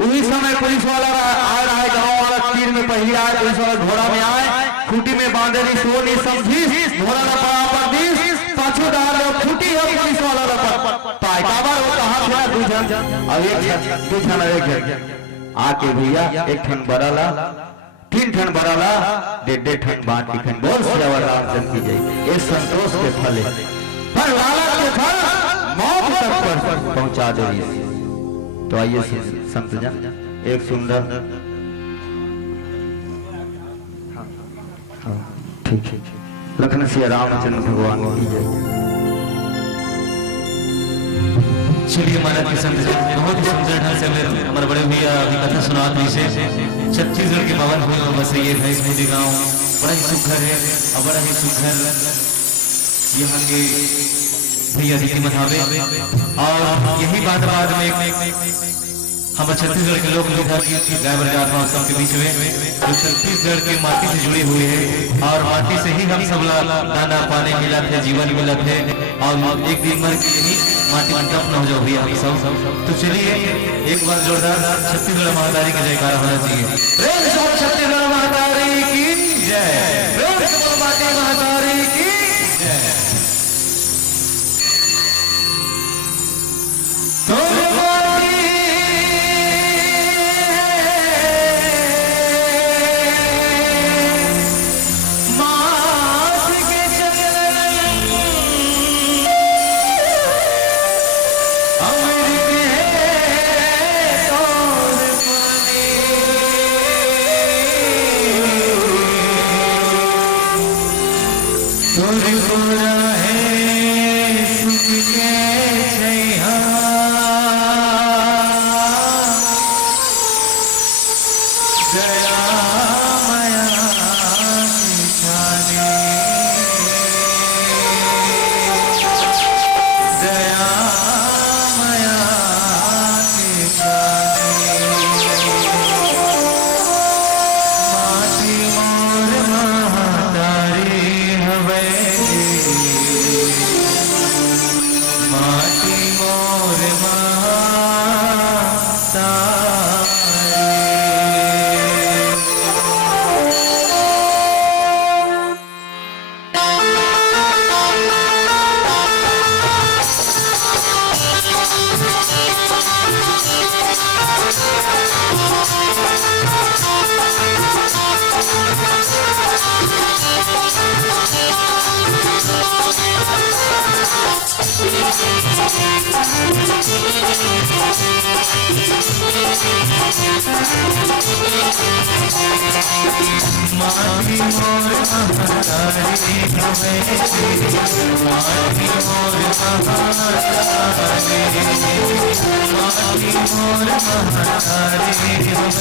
उसी समय पुलिस वाला आ रहा है गांव वाला तीर में पहली आए पुलिस वाला घोड़ा में आए खूटी में बांधे नहीं सो नहीं समझी घोड़ा ना पड़ा पर दिस पाछू डाल लो खूटी है पुलिस वाला ना पाए काबर वो कहां था 2 जन अब एक 2 जन एक आके भैया 1 ठन बराला 3 ठन बराला 1.5 ठन बांट ठन बोल सियावर रामचंद्र की जय ये संतोष के फल है पर लालच के फल मौत तक पर पहुंचा दे तो आइए संत जन एक सुंदर ठीक है लखन सिया रामचंद्र भगवान की जय चलिए महाराज के संत बहुत ही सुंदर ढंग से हमारे बड़े भैया अभी कथा सुनाते हैं छत्तीसगढ़ के पावन भूमि में बसे ये भैंसमुदी गांव बड़ा ही सुखर है और बड़ा ही सुखर यहाँ के भैया दीदी मनावे और यही बात बाद में हम छत्तीसगढ़ के लोग ड्राइवर जाता सबके बीच में जो छत्तीसगढ़ के माटी से जुड़े हुए हैं और माटी से ही हम सब दाना पानी मिला थे जीवन मिला थे और एक दिन मर के यही माटी में दफन हो जाओ भैया हम सब तो चलिए एक बार जोरदार छत्तीसगढ़ महातारी का जयकारा होना चाहिए छत्तीसगढ़ महातारी की जय महातारी की माटी मोर महातारी हवे माटी मोर महातारी माटी मोर महातारी हवे माटी मोर महातारी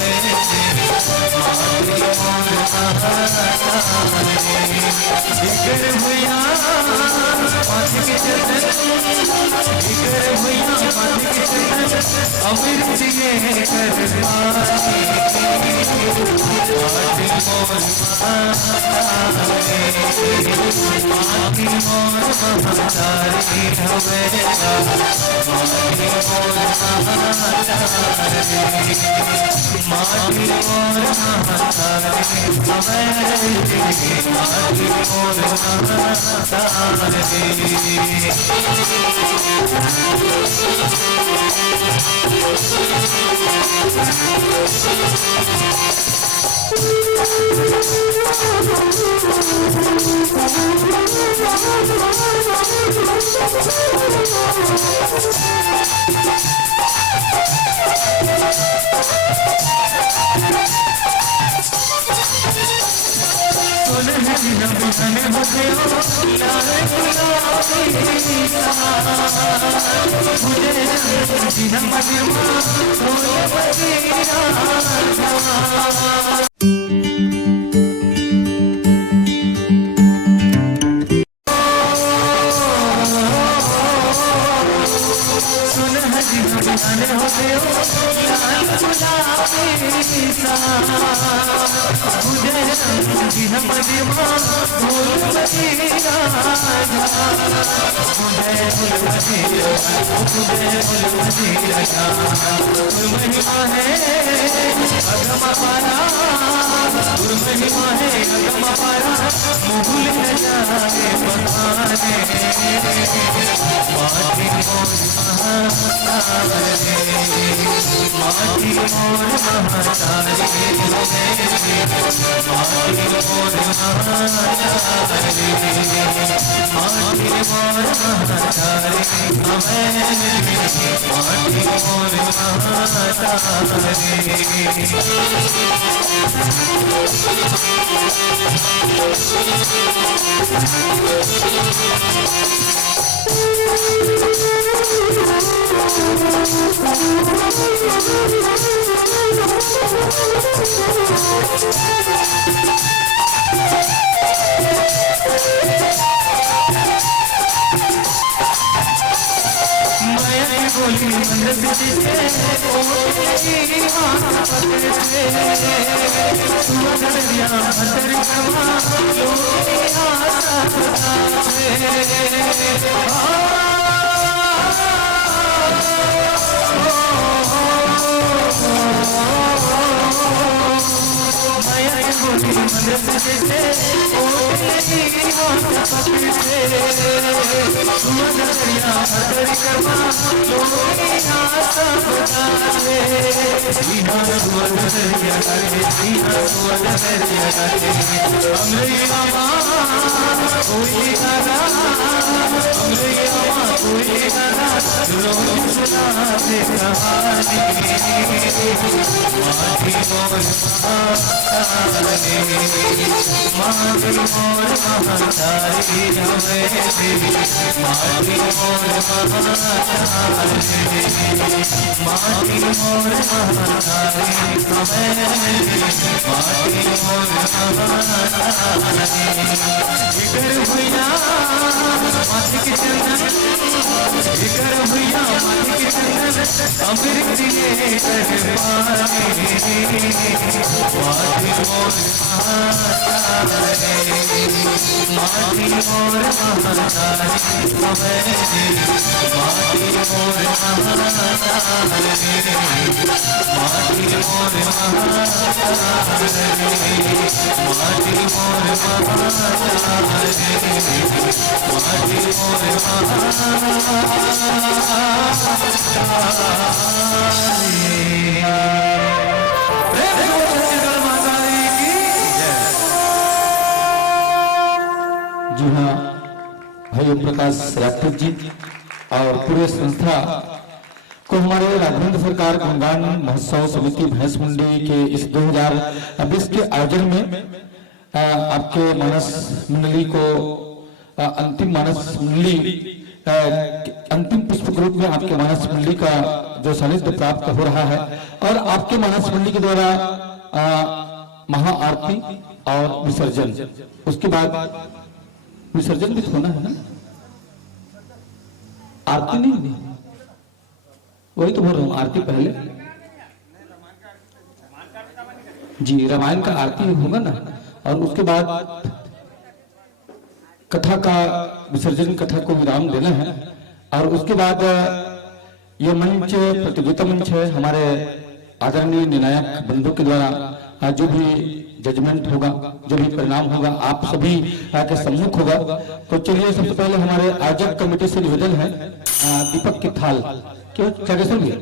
जिगर भैया माथ के चंदन जिगर भैया माथ के चंदन अमृत दिए करवानी माटी मोर महातारी माटी मोर महातारी हवे माटी मोर महातारी माटी मोर महातारी हवे माटी मोर महातारी जी हाँ भाई ओम प्रकाश राजपूत जी और पूरे संस्था को हमारे राघवेंद्र सरकार गुणगान महोत्सव समिति भैंस मंडी के इस 2020 के आयोजन में आपके मानस मंडली को अंतिम मानस मंडली अंतिम पुष्प ग्रुप में आपके मानस मंडली का जो सानिध्य प्राप्त हो रहा है और आपके मानस मंडली के द्वारा महाआरती और विसर्जन, उसके बाद विसर्जन भी होना है ना, आरती नहीं, वही तो बोल रहा हूँ, आरती पहले जी, रामायण का आरती होगा ना, और उसके बाद कथा का विसर्जन, कथा को विराम देना है। और उसके बाद ये मंच प्रतियोगिता मंच है, हमारे आदरणीय निर्णायक बंधु के द्वारा जो भी जजमेंट होगा, जो भी परिणाम होगा, आप सभी के सम्मुख होगा। तो चलिए सबसे पहले हमारे आयोजक कमेटी से निवेदन है, दीपक की थाल क्यों चागेश्वर भैया,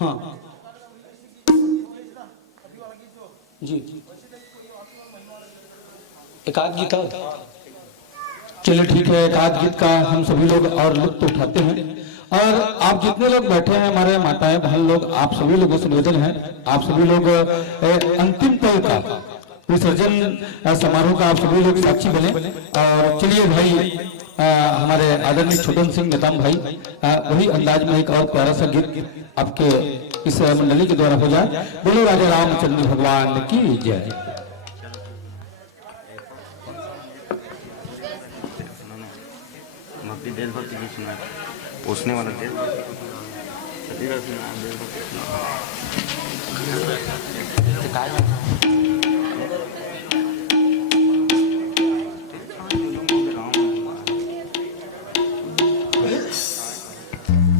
हाँ जी, एकाध गीत, चलिए ठीक है, एकाध गीत का हम सभी लोग और लुत्फ उठाते हैं। और आप जितने लोग बैठे हैं, हमारे माताएं बहन लोग, आप सभी लोगों से निवेदन है, आप सभी लोग अंतिम पल का विसर्जन समारोह का आप सभी लोग साक्षी बने। और चलिए भाई, हमारे आदरणीय छोटन सिंह नेताम भाई, वही अंदाज में एक और प्यारा सा गीत आपके इस मंडली के द्वारा हो जाए। बोलो राजा रामचंद्र भगवान की जय। देशभक्ति की सुना, पूछने वाला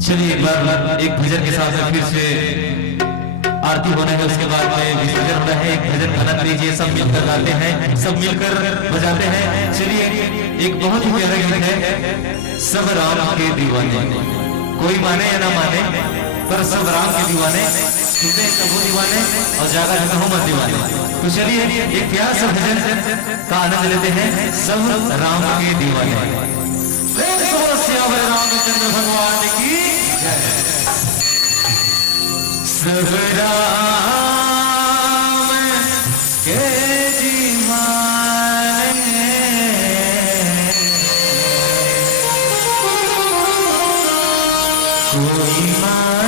चलिए एक बार एक भजन के साथ फिर से आरती होना है, उसके बाद में विसर्जन होना है। एक भजन भजन लीजिए, सब मिलकर गाते हैं, सब मिलकर बजाते हैं। चलिए एक बहुत ही प्यारा गीत है, सब राम के दीवाने, कोई माने या ना माने पर सब राम के दीवाने, सुनते हैं कबू दीवाने और जागा जागा हो मत दीवाने। तो चलिए एक प्यारा सा भजन का आनंद लेते हैं, सब राम के दीवाने। रामचंद्र भगवान की सब राम के दीवाने, कोई माने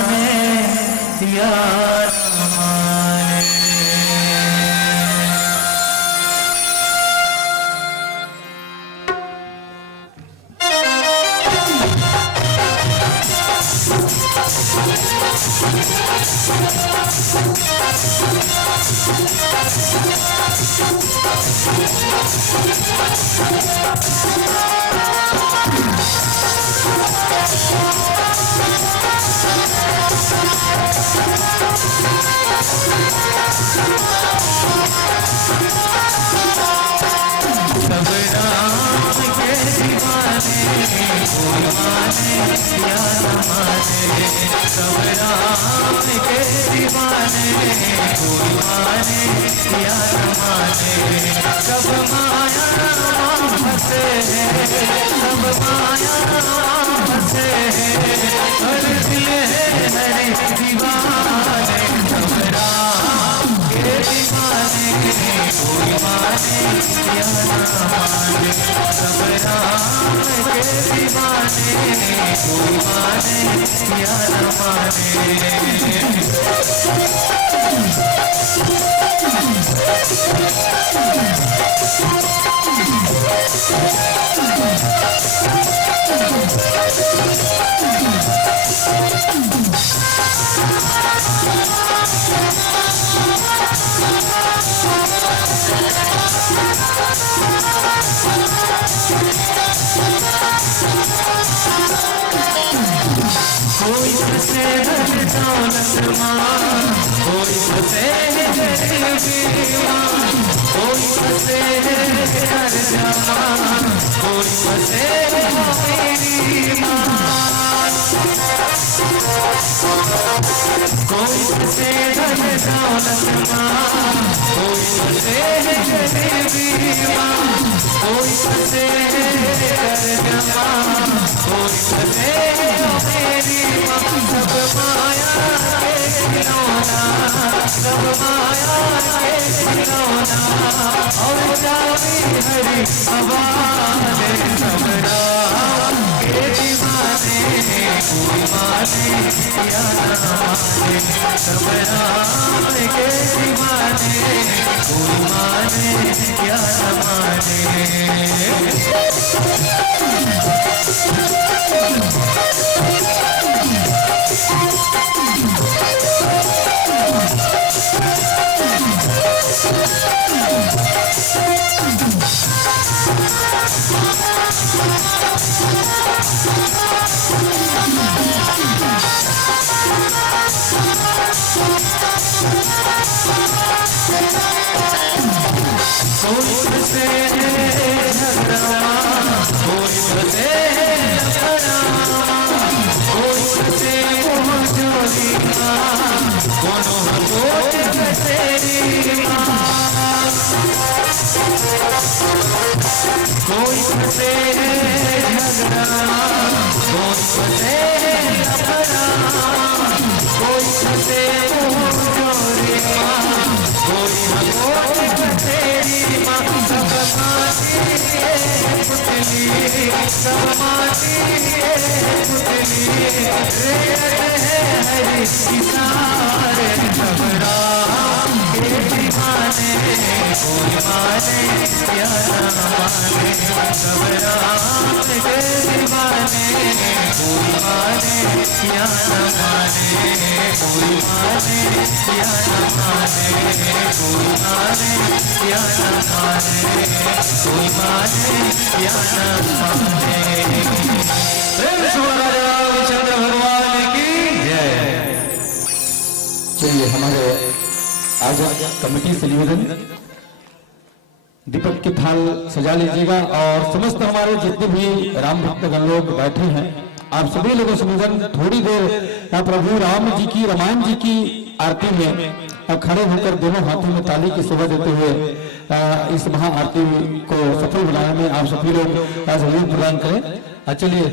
या न माने। कोई फंसे दौलत मान, कोई फंसे कोई फंसे हर जमान, कोई फंसे मेरी मान, कोई फंसे दौलत मान, कोई फंसे मेरी मान, कोई फंसे हर जमान, कोई फंसे मेरी मान। सब माया के खिलौना, सब माया के खिलौना, और जावी हरी हवाले सब राम के दीवाने कोई माने या ना माने सब राम के दीवाने कोई माने या ना माने कोई से झगड़ा कोई से लफड़ा कोई से मुँह चोरी कोनो कोट कचेरी कोई से झगड़ा कोई से लफड़ा कोई से मुँह चोरी कोई कोट कचेरी सब माटी पुतली सब माटी पुतली रेत है हरी किसारे सब राम के दीवाने कोई माने या ना माने सब राम के दीवाने कोई माने या ना माने कोई माने या ना माने कोई माने या ना माने कोई माने या ना माने प्रेम से राजा रामचंद्र भगवान की जय। चलिए हमारे आज कमेटी से निवेदन दीपक के थाल सजा लीजिएगा और समस्त हमारे जितने भी राम भक्तगण लोग बैठे हैं आप सभी लोगों से निवेदन थोड़ी देर प्रभु राम जी की रामायण जी की आरती में खड़े होकर दोनों हाथों में ताली की सेवा देते हुए इस महा आरती को सफल बनाने में आप सभी लोग सहयोग प्रदान करें। चलिए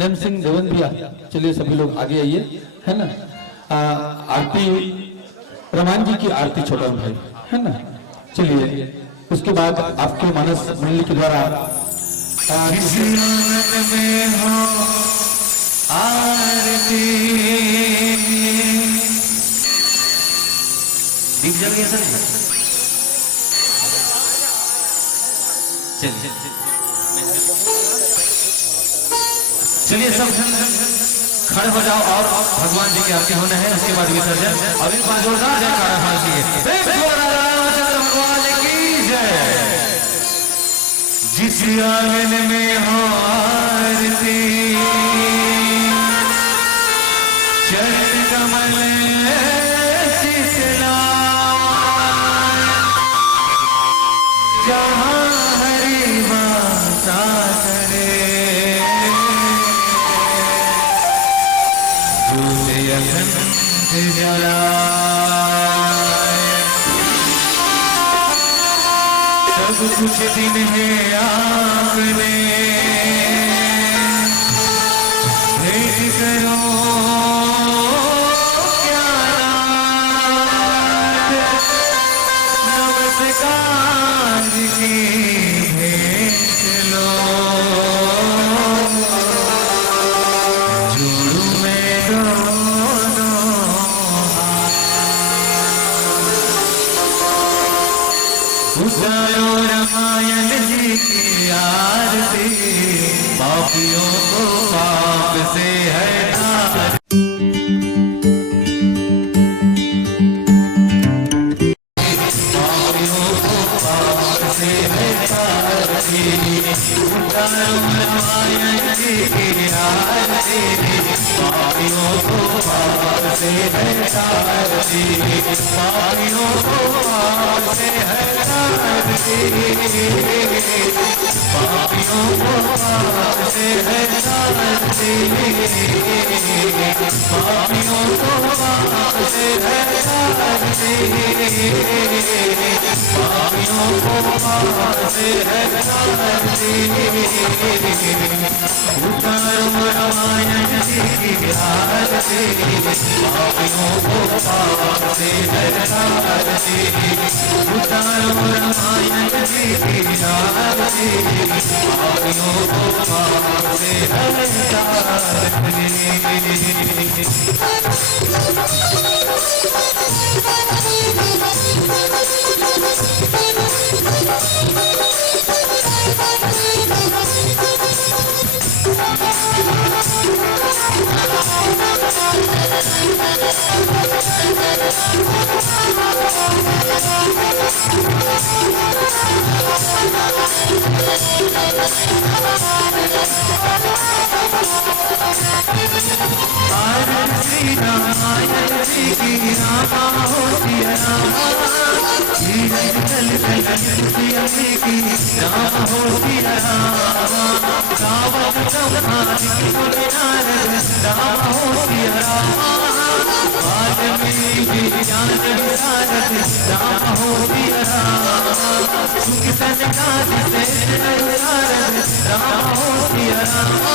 नैन सिंह देवन भैया चलिए सभी लोग आगे आइए है ना। आरती रामायण जी की आरती छोटा भाई है ना। चलिए उसके बाद आपके मानस मंडली के द्वारा में हो आरती दीप जल गया सर चलिए सब खड़े हो जाओ और भगवान जी की आरती होना है उसके बाद विसर्जन और एक बार जोरदार जयकारा हाजिए रामचंद्र भगवान की जय। जिस आंगन में हो आरती चरण कमल जहाँ हरि वासा करे दूध अखंड जलाए सब कुछ दिन है आपने भेंट करो क्या नमस्कार की भेंट लो जोड़ू में दोनों उतारो रामायण जी की आरती पापियों को पाप से हटा रामायण जी की आरती पापियों को पाप से हटाती पापियों को पाप से हटाती पापियों को पाप से हटाती पापियों को पाप से हटाती पापियों को पाप से हटाती उतारो रामायण जी की आरती पापियों को पाप से है आरती, उतारो रामायण जी की आरती, पापियों को पाप से है आरती। श्री रामायण जी की रामा हो सिया रामा, धीरज चल चल सिया जी की राम हो सिया रामा, रावण संहारी कुल नारद राम हो सिया रामा, वाल्मीकि ज्ञान विशारद राम हो सिया रामा, सुख संकादि श्रेष्ठ नारद राम हो सिया रामा,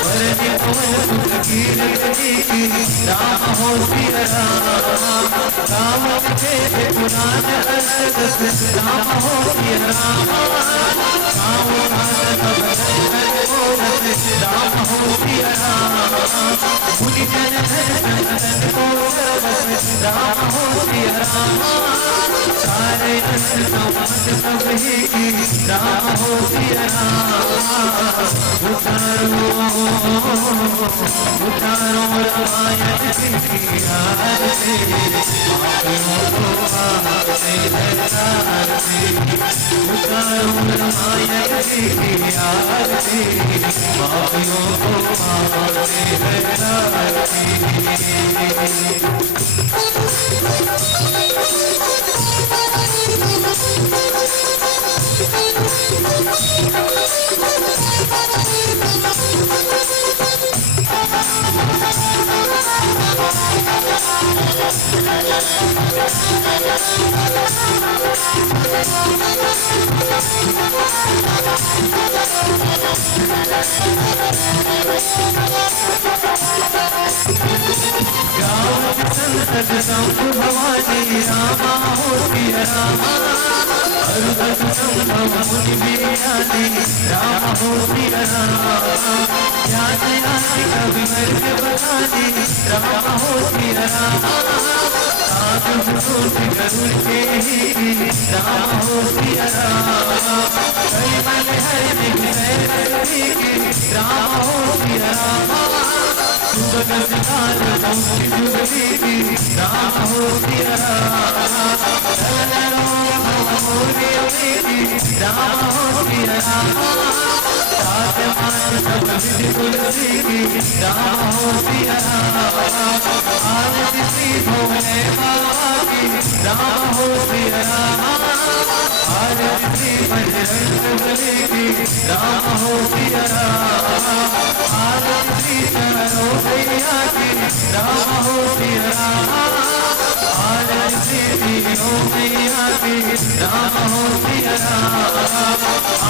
वरद पवन सुत कीरत जी की राम हो सिया रामा, राम के पुराण अष्टदश राम हो सिया रामा, राम राम हो सिया रामा, मुनि जन धन को राम हो सिया रामा, सारे अंत संपत सब ही की राम हो सिया रामा, उतारो रामायण जी की आरती, पापियों को पाप से है आरती, उतारो रामायण जी की आरती, पापियों को पाप से है आरती। संसद शंभु भवानी रामा हो सिया रामा, अरुदत संभव मुनि बिरयानी राम हो सिया रामा, ज्ञान आदि कवि वर्ग बखानी राम हो सिया रामा, साधु सुनोति करुण के ही राम हो सिया रामा, कई मन हर विनय रति की राम हो सिया रामा, सुबह काल मुक्ति जुगली की राम हो सिया रामा, राम हो सिया रामा, सात मान सब विधि तुलसी की राम हो सिया रामा, आरती श्री भोले बाबा की राम हो सिया रामा, आरती श्री बजरंग बली की राम हो सिया रामा, आरती श्री चरणों मैया की राम हो सिया रामा, आरती श्री तीनों मैया की राम हो सिया रामा,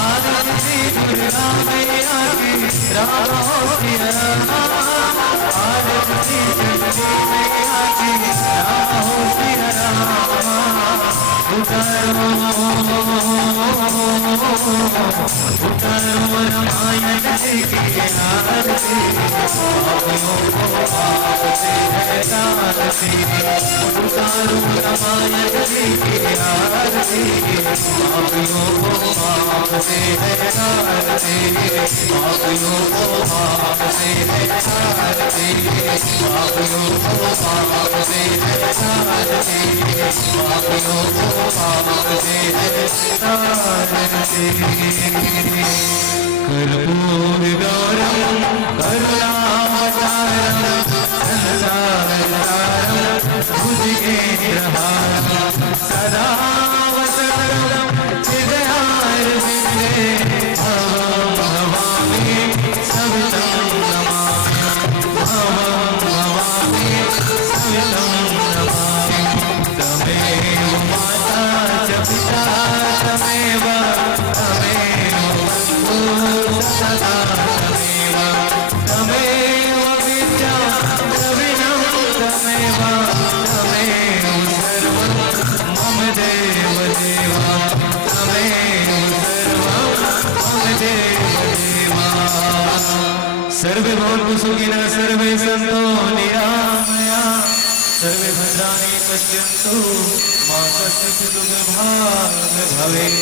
आरती श्री दुर्गा मैया की राम हो सिया रामा, आरती श्री जगदम्बे मैया की राम हो सिया रामा, उतारो रामायण जी की आरती, पापियों को पाप से है आरती, उतारो रामायण जी की आरती, पापियों को पाप से है आरती, पापियों को पाप से है आरती, पापियों को पाप से है आरती, पापियों को पाप से है आरती। कर्पूर गौरम करुणावतारम संसारसारम भुजगेन्द्रहारम सदा वसंतम हृदयारविंदे भवं भवामि सवितं नमामि, भवं भवामि सवितं नमामि, तमेव माता च पिता तमेव तमेव बन्धुः सदा तमेव तमेव सर्वे भवन्तु सुखिनः सर्वे सन्तु निरामयाः सर्वे भद्राणि पश्यन्तु मा कश्चित् दुर्भाग् भवेत्।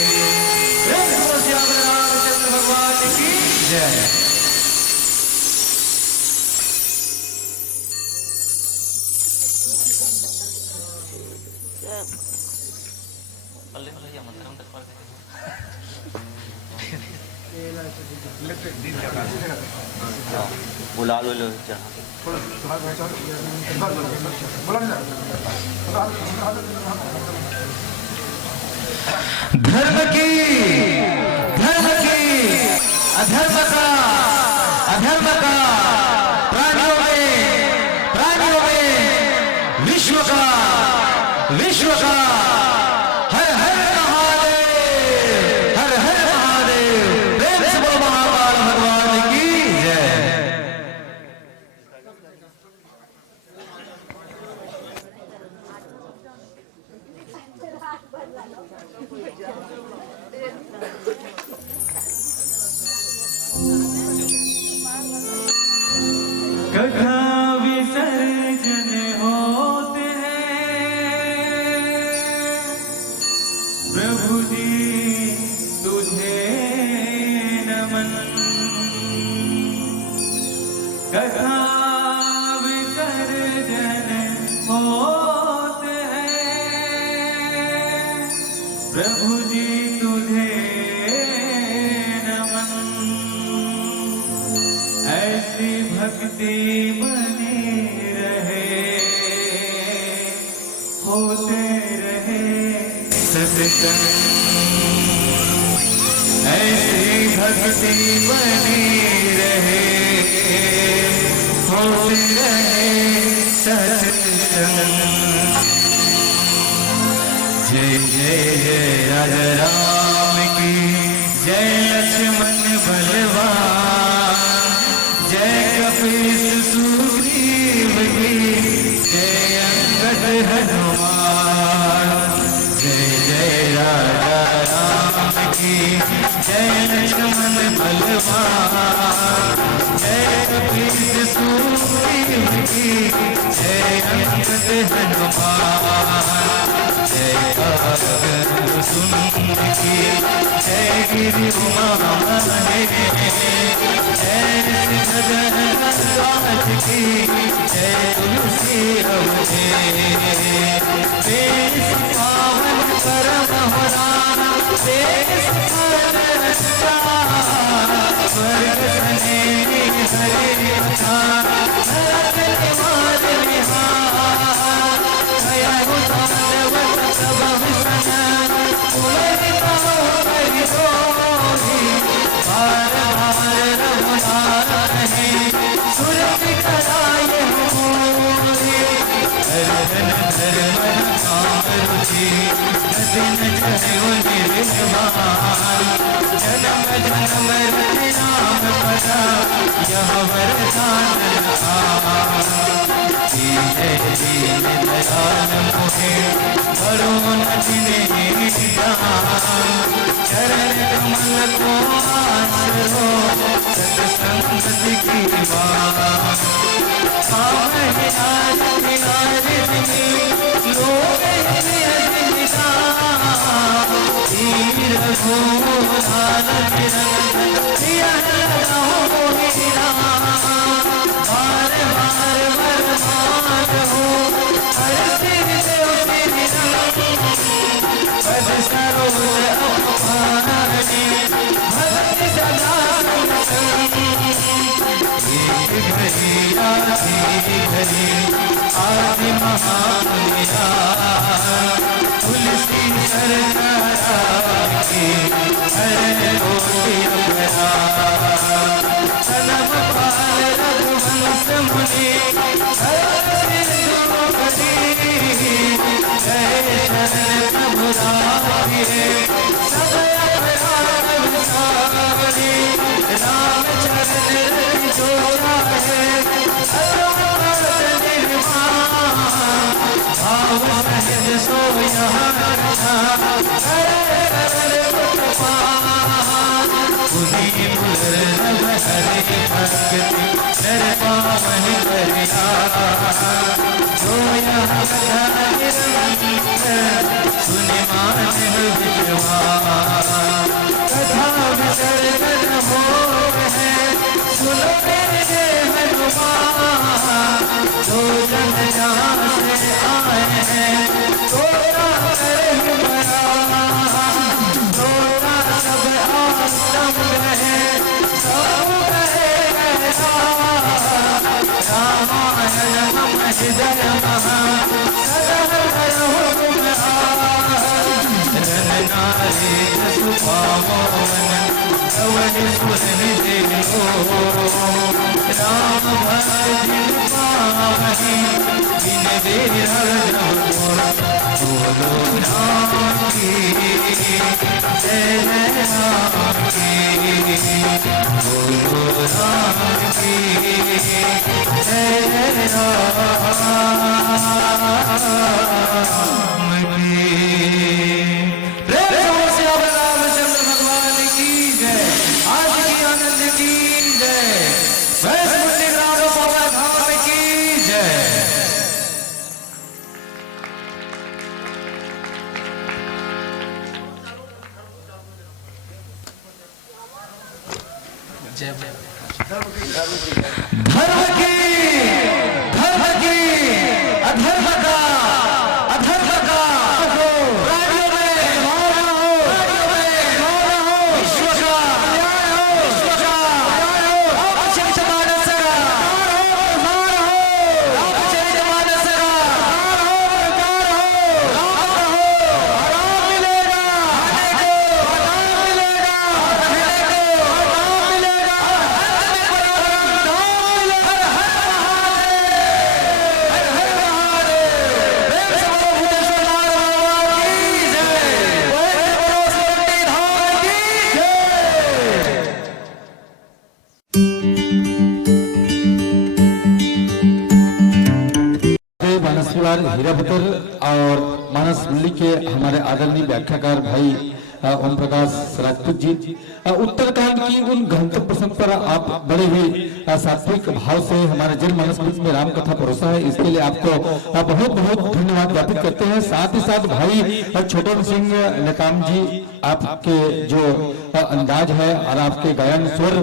श्याम रामचंद्र भगवान की जय। बुला लो धर्म की अधर्म का प्राणियों में विश्व का हर हर महादेव प्रेम से बोलो महाकाल भगवान की जय। कथा विसर्जन होते हैं प्रभु जी तुझे नमन। कथा विसर्जन होते हैं प्रभु जी तुझे नमन। ऐसी भक्ति बनी रहे होते रहे सत्संग। ऐसी भक्ति बनी रहे होते रहे सत्संग। जय जय जय राजा राम की जय लक्ष्मण बलवान जय कपीस सुग्रीव की जय अंगद हनुमान। जय जय राजा राम की जय लक्ष्मण बलवान जय कपीस सुग्रीव की जय अंगद हनुमान। जय सुंदर की जय गिरि उमा राज की जय तुलसी देश पावन परम होना देश स्वर्ग सने हरे जन्म जन्म राम पदा यह वरदान दीन दयाल मोहे करो न जिन्हें चरण कमल को आसरो सत्संगति की बात आदि महानिया तुलसी सरकार की हरे गोपी अपरा सनम पाल रघुवंश मुनि जय शरण प्रभु राम रामचंद्र जोड़ा है सोया हरि भक्ति नर पावन करिया जो यहाँ बधाई सुने मान विश्वास कथा विसर्जन हो है सुनो मेरे हनुमान जो जन जहाँ से आए हैं तोरा करे बड़ा तोरा सब आश्रम रहे सब रहे रामायण हम हृदय महा नारी सुपावन कवि सुन देवो राम भजन पावनी बिन देहर बोलो राम की जय राम की बोलो राम की जय राम की धर्म की अधर्म का प्राणियों में विश्व का रामचरितमानस मानसवार हीरापतर और मानस मुल्ली के हमारे आदरणीय व्याख्याकार भाई ओम प्रकाश राजपूत जी उत्तरकांड की उन गंतव्य प्रसंग पर आप बड़े ही सात्विक भाव से हमारे जन मानस में राम कथा परोसा है, इसके लिए आपको बहुत बहुत धन्यवाद ज्ञापित करते हैं। साथ ही साथ भाई छोटन सिंह नेकाम जी आपके जो अंदाज है और आपके गायन स्वर